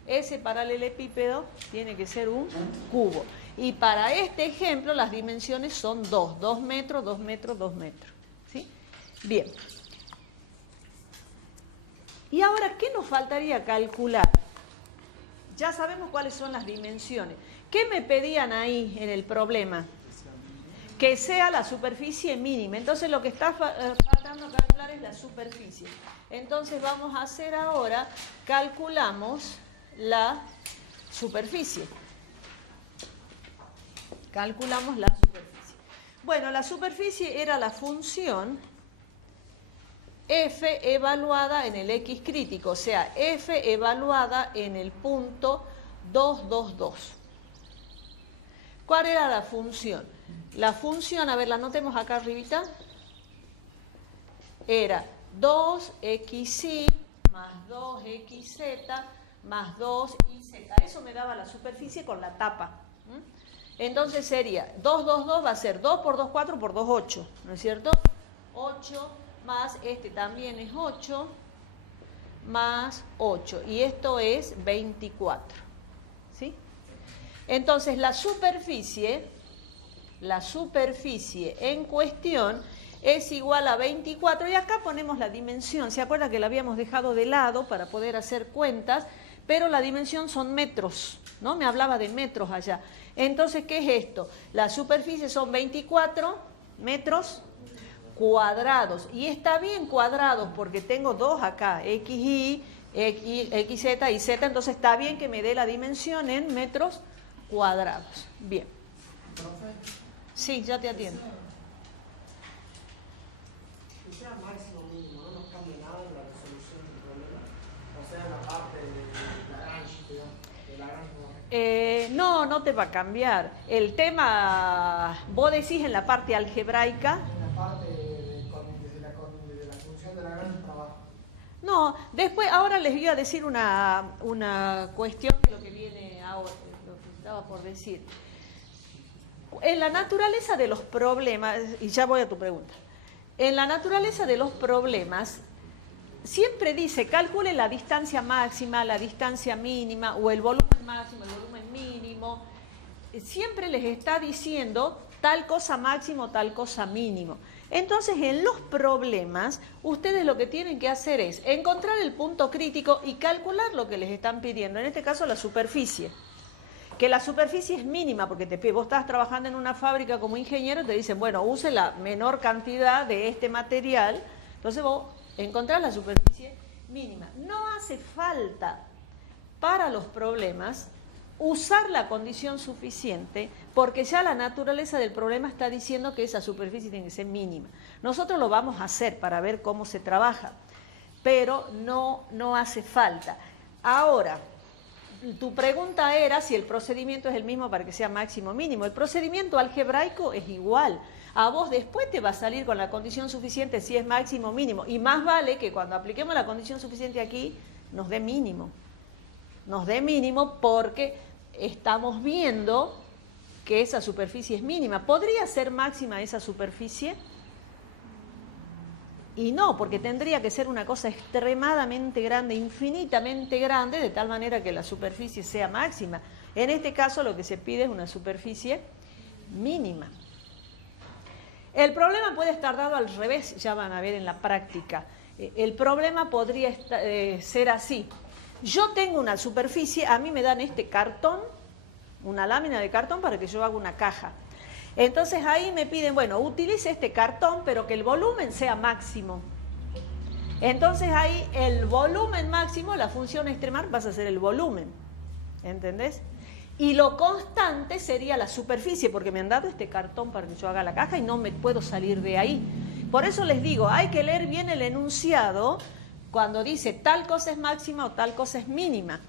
ese paralelepípedo tiene que ser un cubo. Y para este ejemplo las dimensiones son 2, 2 metros, 2 metros, 2 metros. ¿Sí? Bien. Y ahora, ¿qué nos faltaría calcular? Ya sabemos cuáles son las dimensiones. ¿Qué me pedían ahí en el problema? Que sea la superficie mínima. Entonces lo que está faltando calcular es la superficie. Entonces vamos a hacer ahora, calculamos la superficie. Calculamos la superficie. Bueno, la superficie era la función f evaluada en el x crítico, o sea, f evaluada en el punto 2, 2, 2. ¿Cuál era la función? La función, a ver, la anotemos acá arribita, era 2xy más 2xz más 2yz. Eso me daba la superficie con la tapa. Entonces sería 2, 2, 2 va a ser 2 por 2, 4 por 2, 8, ¿no es cierto? 8 más este también es 8 más 8 y esto es 24, ¿sí? Entonces la superficie en cuestión es igual a 24, y acá ponemos la dimensión. ¿Se acuerda que la habíamos dejado de lado para poder hacer cuentas? Pero la dimensión son metros, ¿no? Me hablaba de metros allá. Entonces, ¿qué es esto? La superficie son 24 metros cuadrados. Y está bien cuadrados porque tengo dos acá, XY, XZ y Z, entonces está bien que me dé la dimensión en metros cuadrados. Bien. Profe, Sí, ya te atiendo. que sea máximo o mínimo, no nos cambia nada en la resolución del problema. O sea, en la parte de Lagrange, digamos, de Lagrange no. No te va a cambiar. El tema, vos decís en la parte algebraica. En la parte de la función de Lagrange trabajo. No, después, ahora les iba a decir una cuestión de lo que viene ahora, lo que estaba por decir. En la naturaleza de los problemas, y ya voy a tu pregunta, en la naturaleza de los problemas, siempre dice, calcule la distancia máxima, la distancia mínima, o el volumen máximo, el volumen mínimo. Siempre les está diciendo tal cosa máximo, tal cosa mínimo. Entonces, en los problemas, ustedes lo que tienen que hacer es encontrar el punto crítico y calcular lo que les están pidiendo, en este caso la superficie. Que la superficie es mínima, porque vos estás trabajando en una fábrica como ingeniero, te dicen, bueno, use la menor cantidad de este material, entonces vos encontrás la superficie mínima. No hace falta para los problemas usar la condición suficiente, porque ya la naturaleza del problema está diciendo que esa superficie tiene que ser mínima. Nosotros lo vamos a hacer para ver cómo se trabaja, pero no hace falta. Ahora, tu pregunta era si el procedimiento es el mismo para que sea máximo o mínimo. El procedimiento algebraico es igual. A vos después te va a salir con la condición suficiente si es máximo o mínimo. Y más vale que cuando apliquemos la condición suficiente aquí, nos dé mínimo. Nos dé mínimo porque estamos viendo que esa superficie es mínima. ¿Podría ser máxima esa superficie? Y no, porque tendría que ser una cosa extremadamente grande, infinitamente grande, de tal manera que la superficie sea máxima. En este caso lo que se pide es una superficie mínima. El problema puede estar dado al revés, ya van a ver en la práctica. El problema podría ser así. Yo tengo una superficie, a mí me dan este cartón, una lámina de cartón para que yo haga una caja. Entonces ahí me piden, bueno, utilice este cartón, pero que el volumen sea máximo. Entonces ahí el volumen máximo, la función extremar, vas a hacer el volumen. ¿Entendés? Y lo constante sería la superficie, porque me han dado este cartón para que yo haga la caja y no me puedo salir de ahí. Por eso les digo, hay que leer bien el enunciado cuando dice tal cosa es máxima o tal cosa es mínima.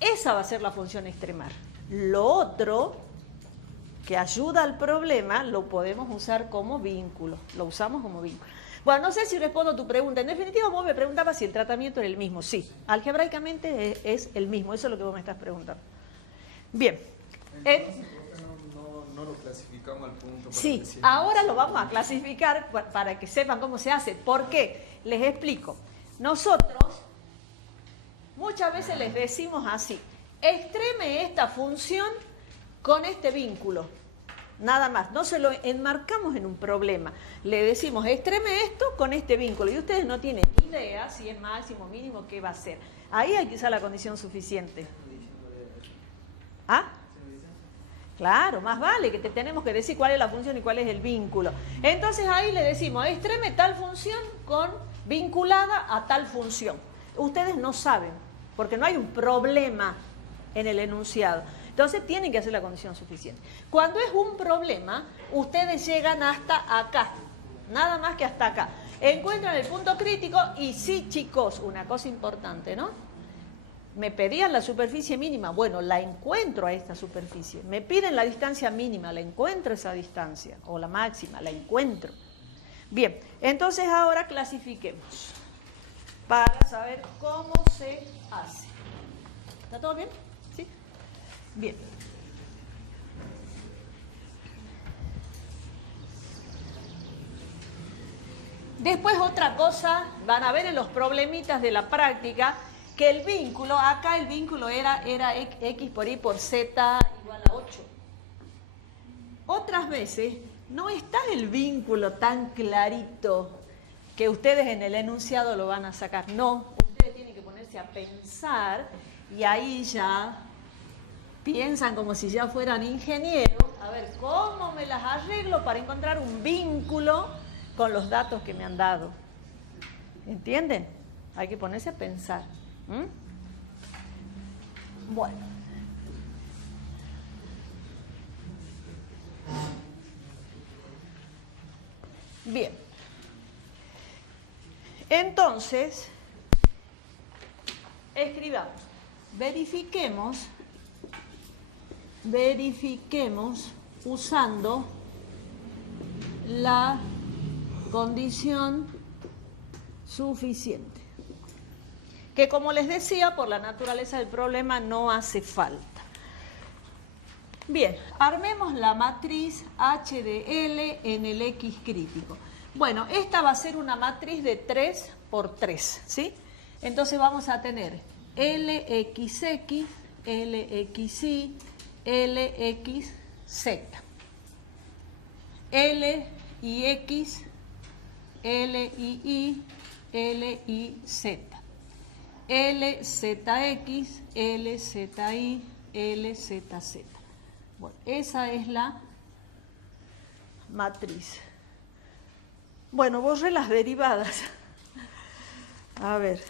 Esa va a ser la función extremar. Lo otro, que ayuda al problema, lo podemos usar como vínculo. Lo usamos como vínculo. Bueno, no sé si respondo a tu pregunta. En definitiva, vos me preguntabas si el tratamiento era el mismo. Sí, algebraicamente es el mismo. Eso es lo que vos me estás preguntando. Bien. Entonces, no lo clasificamos al punto. Sí, ahora lo vamos a clasificar para que sepan cómo se hace. ¿Por qué? Les explico. Nosotros muchas veces les decimos así: extreme esta función con este vínculo. Nada más, no se lo enmarcamos en un problema. Le decimos, extreme esto con este vínculo. Y ustedes no tienen idea si es máximo, mínimo, qué va a ser. Ahí hay que usar la condición suficiente. ¿Ah? Claro, más vale que te tenemos que decir cuál es la función y cuál es el vínculo. Entonces ahí le decimos, extreme tal función con vinculada a tal función. Ustedes no saben, porque no hay un problema en el enunciado. Entonces tienen que hacer la condición suficiente. Cuando es un problema, ustedes llegan hasta acá, nada más que hasta acá. Encuentran el punto crítico y sí, chicos, una cosa importante, ¿no? Me pedían la superficie mínima, bueno, la encuentro a esta superficie. Me piden la distancia mínima, la encuentro esa distancia, o la máxima, la encuentro. Bien, entonces ahora clasifiquemos para saber cómo se hace. ¿Está todo bien? ¿Sí? Bien. Después otra cosa, van a ver en los problemitas de la práctica, que el vínculo, acá el vínculo era x por y por z igual a 8. Otras veces no está el vínculo tan clarito que ustedes en el enunciado lo van a sacar. No, ustedes tienen que ponerse a pensar y ahí ya piensan como si ya fueran ingenieros, a ver cómo me las arreglo para encontrar un vínculo con los datos que me han dado. ¿Entienden? Hay que ponerse a pensar. Bueno. Bien. Entonces, escribamos. Verifiquemos usando la condición suficiente. Que como les decía, por la naturaleza del problema no hace falta. Bien, armemos la matriz H de L en el X crítico. Bueno, esta va a ser una matriz de 3 por 3, ¿sí? Entonces vamos a tener LXX, LXY, LXZ. L y X, L y Y, L y Z. LZX, LZY, LZZ. Bueno, esa es la matriz. Bueno, borré las derivadas. A ver.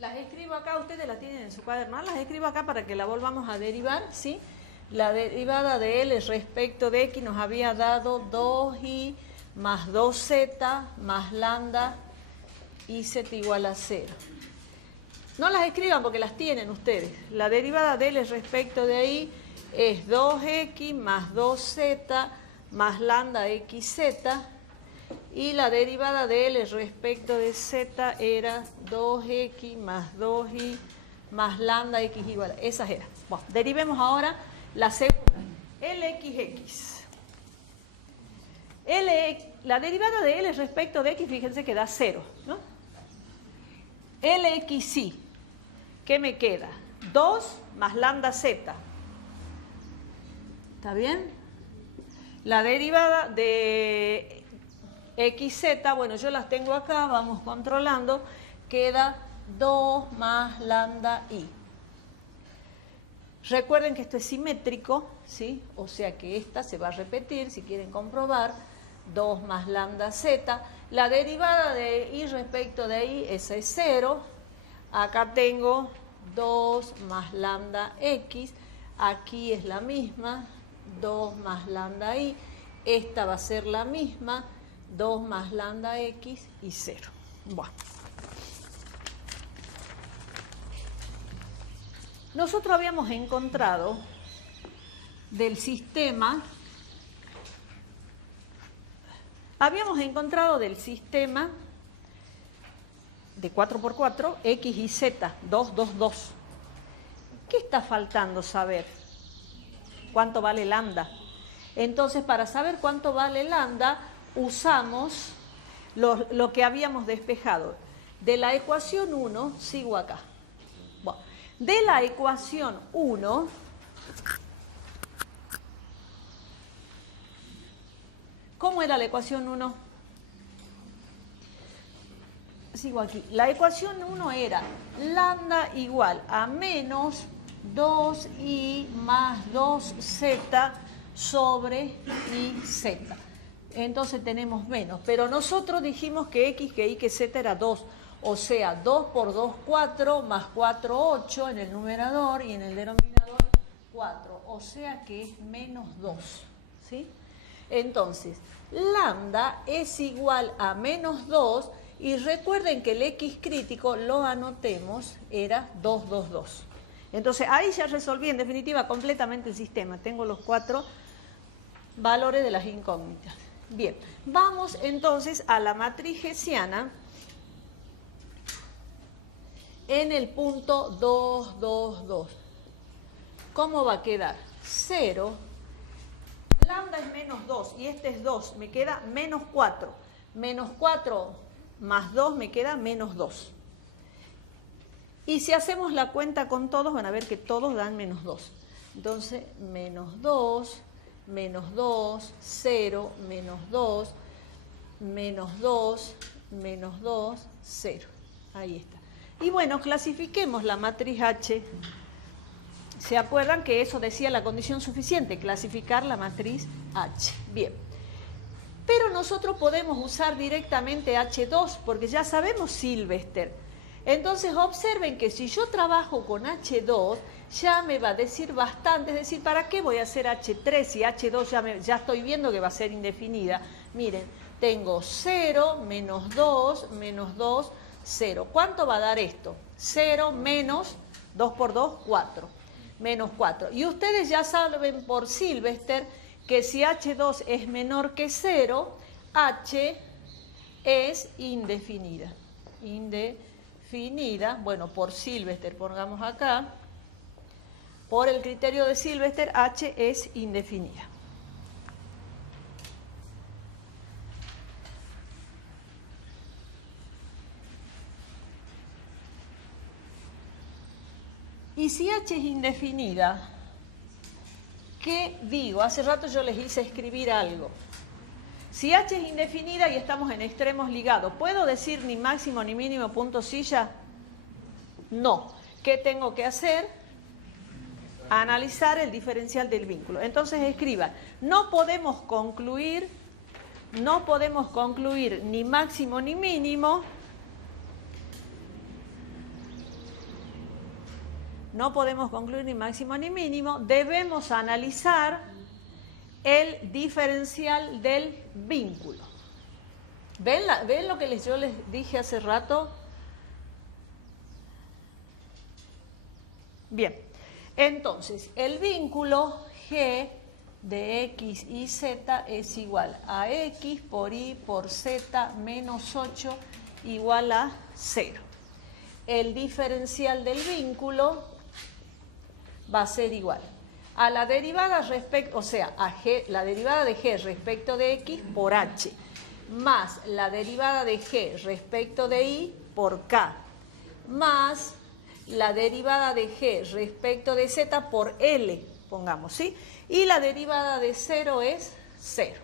Las escribo acá, ustedes las tienen en su cuaderno. Las escribo acá para que la volvamos a derivar, ¿sí? La derivada de L respecto de X nos había dado 2Y más 2Z más lambda y Z igual a 0. No las escriban porque las tienen ustedes. La derivada de L respecto de Y es 2X más 2Z más lambda XZ. Y la derivada de L respecto de Z era 2X más 2Y más lambda X igual. Esas eran. Bueno, derivemos ahora la segunda. LXX. La derivada de L respecto de X, fíjense que da 0, ¿no? LXY. ¿Qué me queda? 2 más lambda Z. ¿Está bien? La derivada de XZ, bueno, yo las tengo acá, vamos controlando, queda 2 más lambda I. Recuerden que esto es simétrico, ¿sí? O sea que esta se va a repetir, si quieren comprobar, 2 más lambda Z. La derivada de I respecto de I, esa es 0. Acá tengo 2 más lambda X, aquí es la misma, 2 más lambda I, esta va a ser la misma, 2 más lambda X y 0. Bueno. Nosotros habíamos encontrado del sistema, de 4×4, X y Z, 2, 2, 2. ¿Qué está faltando saber? ¿Cuánto vale lambda? Entonces, para saber cuánto vale lambda, usamos lo que habíamos despejado. De la ecuación 1, sigo acá. Bueno, de la ecuación 1, ¿cómo era la ecuación 1? Sigo aquí. La ecuación 1 era lambda igual a menos 2i más 2z sobre iz. Entonces tenemos menos. Pero nosotros dijimos que x, que y, que z era 2. O sea, 2 por 2, 4, más 4, 8 en el numerador y en el denominador 4. O sea que es menos 2. ¿Sí? Entonces, lambda es igual a menos 2. Y recuerden que el X crítico, lo anotemos, era 2, 2, 2. Entonces, ahí ya resolví en definitiva completamente el sistema. Tengo los 4 valores de las incógnitas. Bien, vamos entonces a la matriz hessiana en el punto 2, 2, 2. ¿Cómo va a quedar? 0. Lambda es menos 2 y este es 2. Me queda menos 4. Menos 4 más 2 me queda menos 2. Y si hacemos la cuenta con todos, van a ver que todos dan menos 2. Entonces, menos 2, menos 2, 0, menos 2, menos 2, menos 2, 0. Ahí está. Y bueno, clasifiquemos la matriz H. ¿Se acuerdan que eso decía la condición suficiente? Clasificar la matriz H. Bien. Pero nosotros podemos usar directamente H2 porque ya sabemos Sylvester. Entonces observen que si yo trabajo con H2 ya me va a decir bastante, es decir, ¿para qué voy a hacer H3 si H2 ya estoy viendo que va a ser indefinida? Miren, tengo 0, menos 2, 0. ¿Cuánto va a dar esto? 0 menos 2 por 2, 4. Menos 4. Y ustedes ya saben por Sylvester que si H2 es menor que 0, H es indefinida. Indefinida, bueno, por Sylvester, pongamos acá, por el criterio de Sylvester, H es indefinida. Y si H es indefinida, ¿qué digo? Hace rato yo les hice escribir algo. Si H es indefinida y estamos en extremos ligados, ¿puedo decir ni máximo ni mínimo punto silla? No. ¿Qué tengo que hacer? Analizar el diferencial del vínculo. Entonces escriban, no podemos concluir ni máximo ni mínimo. No podemos concluir ni máximo ni mínimo, debemos analizar el diferencial del vínculo. ¿Ven lo que yo les dije hace rato? Bien, entonces el vínculo G de X y Z es igual a X por Y por Z menos 8 igual a 0. El diferencial del vínculo va a ser igual a la derivada respecto, o sea, a G, la derivada de G respecto de X por H, más la derivada de G respecto de Y por K, más la derivada de G respecto de Z por L, pongamos, ¿sí? Y la derivada de 0 es 0.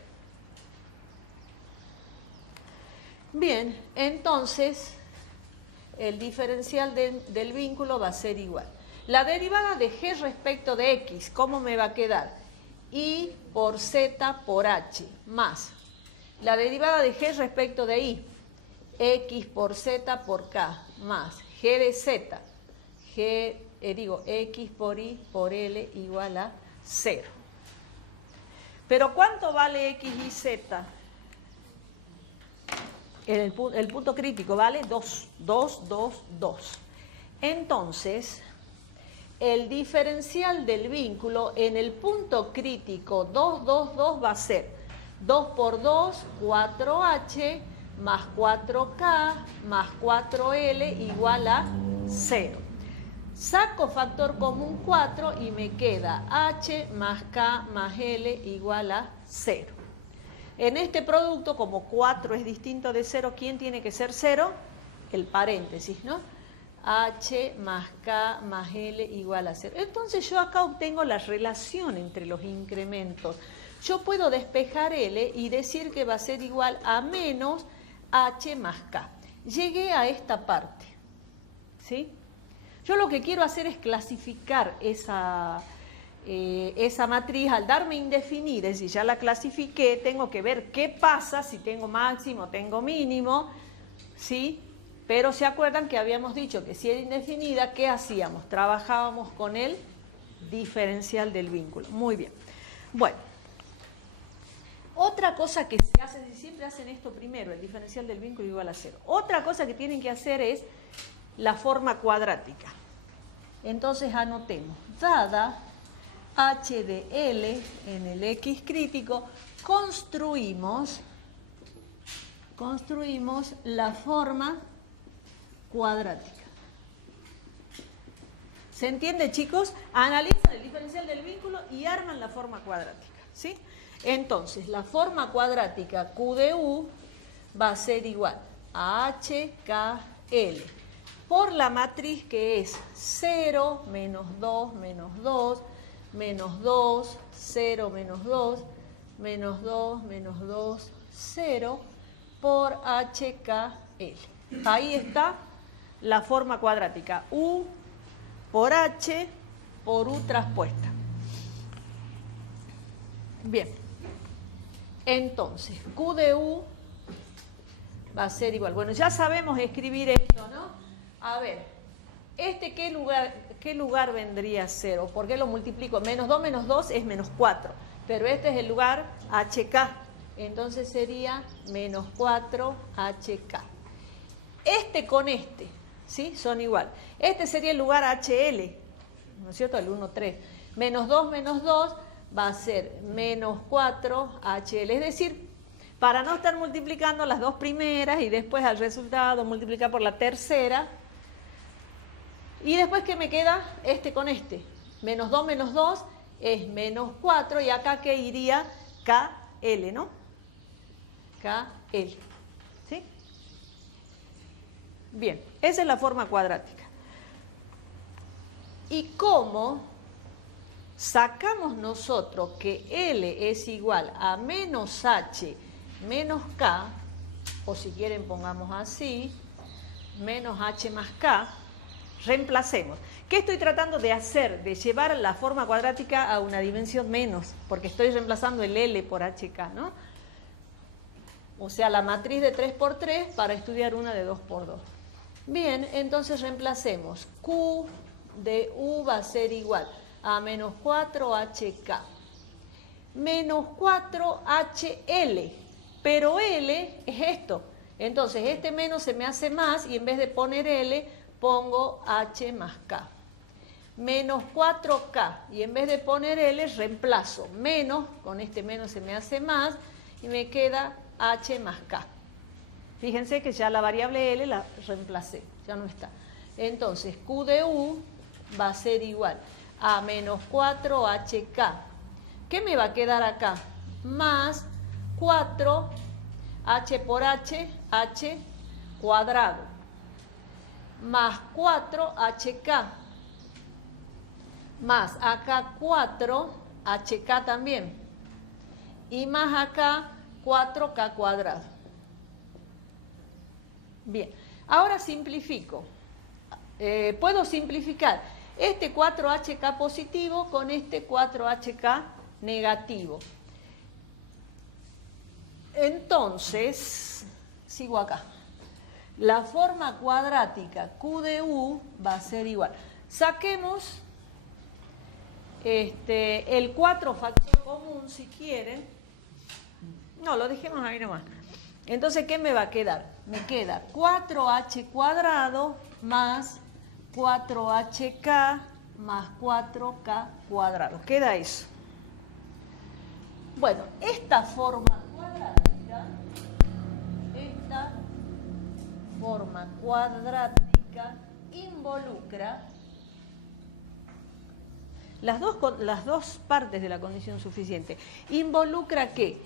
Bien, entonces el diferencial del vínculo va a ser igual. La derivada de G respecto de X, ¿cómo me va a quedar? Y por Z por H, más la derivada de G respecto de Y, X por Z por K, más G de Z, X por Y por L igual a 0. ¿Pero cuánto vale X y Z? El punto crítico vale 2, 2, 2, 2. Entonces, el diferencial del vínculo en el punto crítico 2, 2, 2 va a ser 2 por 2, 4H, más 4K, más 4L igual a 0. Saco factor común 4 y me queda H más K más L igual a 0. En este producto, como 4 es distinto de 0, ¿quién tiene que ser 0? El paréntesis, ¿no? H más K más L igual a 0. Entonces yo acá obtengo la relación entre los incrementos. Yo puedo despejar L y decir que va a ser igual a menos H más K. Llegué a esta parte, ¿sí? Yo lo que quiero hacer es clasificar esa matriz. Al darme indefinida, es decir, ya la clasifiqué, tengo que ver qué pasa si tengo máximo, tengo mínimo, ¿sí? Pero se acuerdan que habíamos dicho que si era indefinida, ¿qué hacíamos? Trabajábamos con el diferencial del vínculo. Muy bien. Bueno, otra cosa que se hace, siempre hacen esto primero, el diferencial del vínculo igual a 0. Otra cosa que tienen que hacer es la forma cuadrática. Entonces anotemos, dada H de L en el X crítico, construimos la forma cuadrática. ¿Se entiende, chicos? Analizan el diferencial del vínculo y arman la forma cuadrática, ¿sí? Entonces, la forma cuadrática Q de U va a ser igual a HKL por la matriz que es 0, menos 2, menos 2, menos 2, 0, menos 2, menos 2, menos 2, 0, por HKL. Ahí está la forma cuadrática. U por H por U traspuesta. Bien. Entonces, Q de U va a ser igual. Bueno, ya sabemos escribir esto, ¿no? A ver, ¿qué lugar vendría a ser? ¿O por qué lo multiplico? Menos 2 es menos 4. Pero este es el lugar HK. Entonces sería menos 4 HK. Este con este, ¿sí? Son igual. Este sería el lugar HL, ¿no es cierto? El 1, 3. Menos 2 va a ser menos 4 HL. Es decir, para no estar multiplicando las dos primeras y después al resultado multiplicar por la tercera. Y después, ¿qué me queda? Este con este. Menos 2 es menos 4 y acá ¿qué iría? KL, ¿no? KL. ¿Sí? Bien, esa es la forma cuadrática. ¿Y cómo sacamos nosotros que L es igual a menos H menos K, o si quieren pongamos así, menos H más K? Reemplacemos. ¿Qué estoy tratando de hacer? De llevar la forma cuadrática a una dimensión menos, porque estoy reemplazando el L por HK, ¿no? O sea, la matriz de 3 por 3 para estudiar una de 2 por 2. Bien, entonces reemplacemos. Q de U va a ser igual a menos 4HK. Menos 4HL. Pero L es esto. Entonces, este menos se me hace más y en vez de poner L, pongo H más K. Menos 4K. Y en vez de poner L, reemplazo. Menos, con este menos se me hace más y me queda H más K. Fíjense que ya la variable L la reemplacé, ya no está. Entonces, Q de U va a ser igual a menos 4HK. ¿Qué me va a quedar acá? Más 4, H por H, H cuadrado. Más 4HK. Más acá 4HK también. Y más acá 4K cuadrado. Bien, ahora simplifico. Puedo simplificar este 4HK positivo con este 4HK negativo. Entonces, sigo acá. La forma cuadrática Q de U va a ser igual. Saquemos el 4 factor común si quieren. No, lo dejemos ahí nomás. Entonces, ¿qué me va a quedar? Me queda 4H cuadrado más 4HK más 4K cuadrado. Queda eso. Bueno, esta forma cuadrática involucra las dos partes de la condición suficiente. Involucra que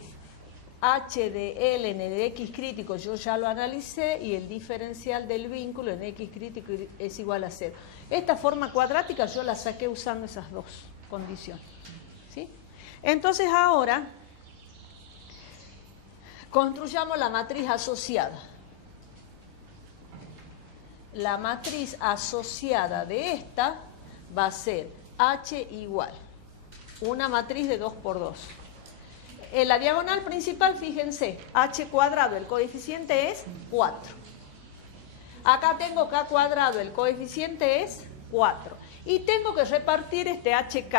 H de Ln de X crítico yo ya lo analicé y el diferencial del vínculo en X crítico es igual a 0. Esta forma cuadrática yo la saqué usando esas dos condiciones. ¿Sí? Entonces ahora construyamos la matriz asociada. La matriz asociada de esta va a ser H igual una matriz de 2 por 2. En la diagonal principal, fíjense, H cuadrado, el coeficiente es 4. Acá tengo K cuadrado, el coeficiente es 4. Y tengo que repartir este HK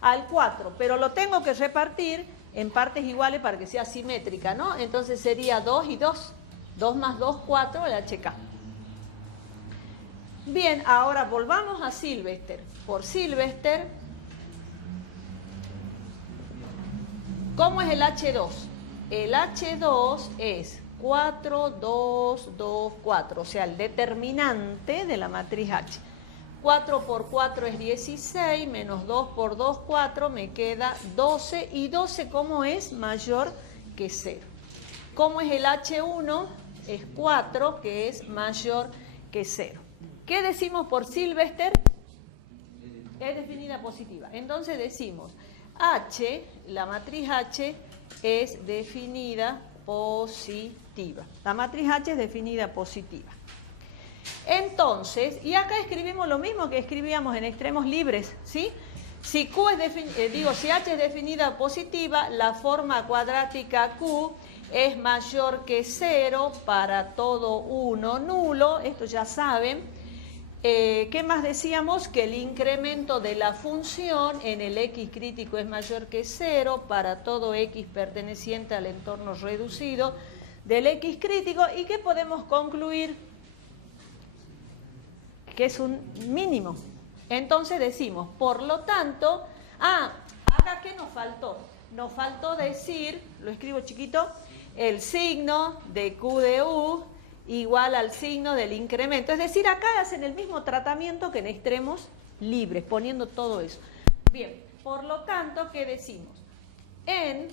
al 4, pero lo tengo que repartir en partes iguales para que sea simétrica, ¿no? Entonces sería 2 y 2. 2 más 2, 4, el HK. Bien, ahora volvamos a Sylvester. Por Sylvester, ¿cómo es el H2? El H2 es 4, 2, 2, 4, o sea, el determinante de la matriz H. 4 por 4 es 16, menos 2 por 2, 4, me queda 12. ¿Y 12 cómo es? Mayor que 0. ¿Cómo es el H1? Es 4, que es mayor que 0. ¿Qué decimos por Sylvester? Es definida positiva. Entonces decimos, H, la matriz H es definida positiva. La matriz H es definida positiva. Entonces, y acá escribimos lo mismo que escribíamos en extremos libres, ¿sí? Si si H es definida positiva, la forma cuadrática Q es mayor que 0 para todo 1 nulo, esto ya saben. ¿Qué más decíamos? Que el incremento de la función en el X crítico es mayor que 0 para todo X perteneciente al entorno reducido del X crítico. ¿Y qué podemos concluir? Que es un mínimo. Entonces decimos, por lo tanto, acá ¿qué nos faltó? Nos faltó decir, lo escribo chiquito, el signo de Q de U igual al signo del incremento. Es decir, acá hacen el mismo tratamiento que en extremos libres, poniendo todo eso. Bien, por lo tanto, ¿qué decimos? En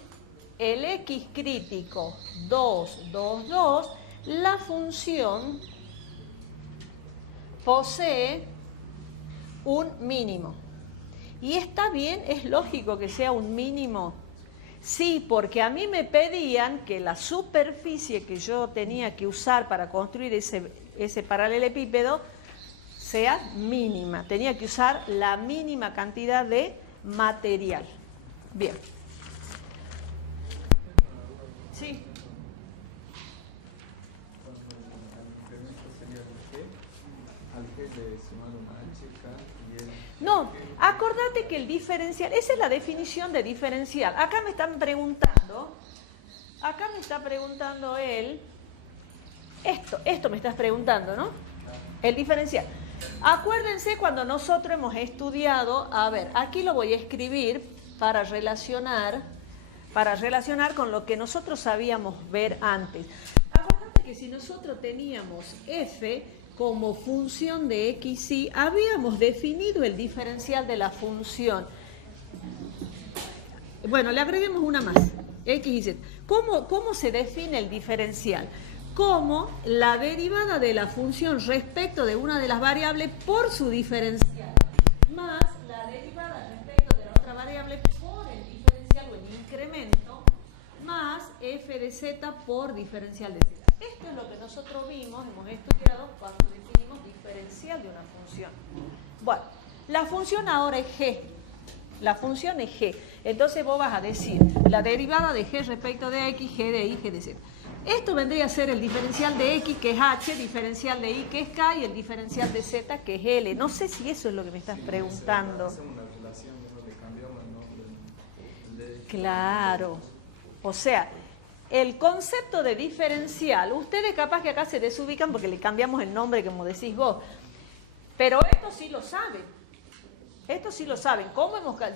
el X crítico 2, 2, 2, la función posee un mínimo. Y está bien, es lógico que sea un mínimo. Sí, porque a mí me pedían que la superficie que yo tenía que usar para construir ese paralelepípedo sea mínima. Tenía que usar la mínima cantidad de material. Bien. Sí. No, acordate que el diferencial, esa es la definición de diferencial. Acá me está preguntando él, esto me estás preguntando, ¿no? El diferencial. Acuérdense cuando nosotros hemos estudiado, a ver, aquí lo voy a escribir para relacionar con lo que nosotros sabíamos ver antes. Acuérdate que si nosotros teníamos f como función de x, y habíamos definido el diferencial de la función. Bueno, le agreguemos una más, x y z. ¿Cómo se define el diferencial? Como la derivada de la función respecto de una de las variables por su diferencial, más la derivada respecto de la otra variable por el diferencial o el incremento, más f de z por diferencial de z. Esto es lo que nosotros hemos estudiado cuando definimos diferencial de una función. Bueno, la función ahora es g. La función es g. Entonces vos vas a decir la derivada de g respecto de x, g de y, g de z. Esto vendría a ser el diferencial de x, que es h, diferencial de y, que es k, y el diferencial de z, que es l. No sé si eso es lo que me estás preguntando. Claro. O sea, el concepto de diferencial, ustedes capaz que acá se desubican porque le cambiamos el nombre, como decís vos, pero esto sí lo saben. Esto sí lo saben.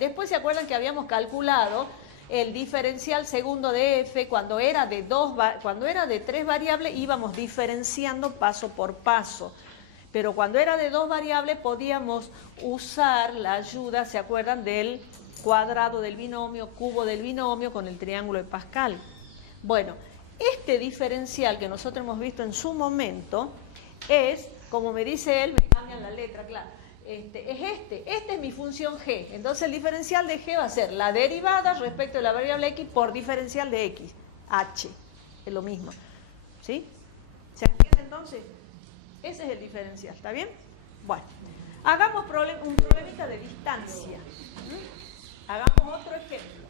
Después se acuerdan que habíamos calculado el diferencial segundo de f, cuando era de 3 variables íbamos diferenciando paso por paso. Pero cuando era de 2 variables podíamos usar la ayuda, ¿se acuerdan? Del cuadrado del binomio, cubo del binomio con el triángulo de Pascal. Bueno, este diferencial que nosotros hemos visto en su momento es, como me dice él, me cambian la letra, claro, este es mi función g. Entonces el diferencial de g va a ser la derivada respecto de la variable x por diferencial de x, h, es lo mismo, ¿sí? ¿Se entiende entonces? Ese es el diferencial, ¿está bien? Bueno, hagamos un problemita de distancia. Hagamos otro ejemplo.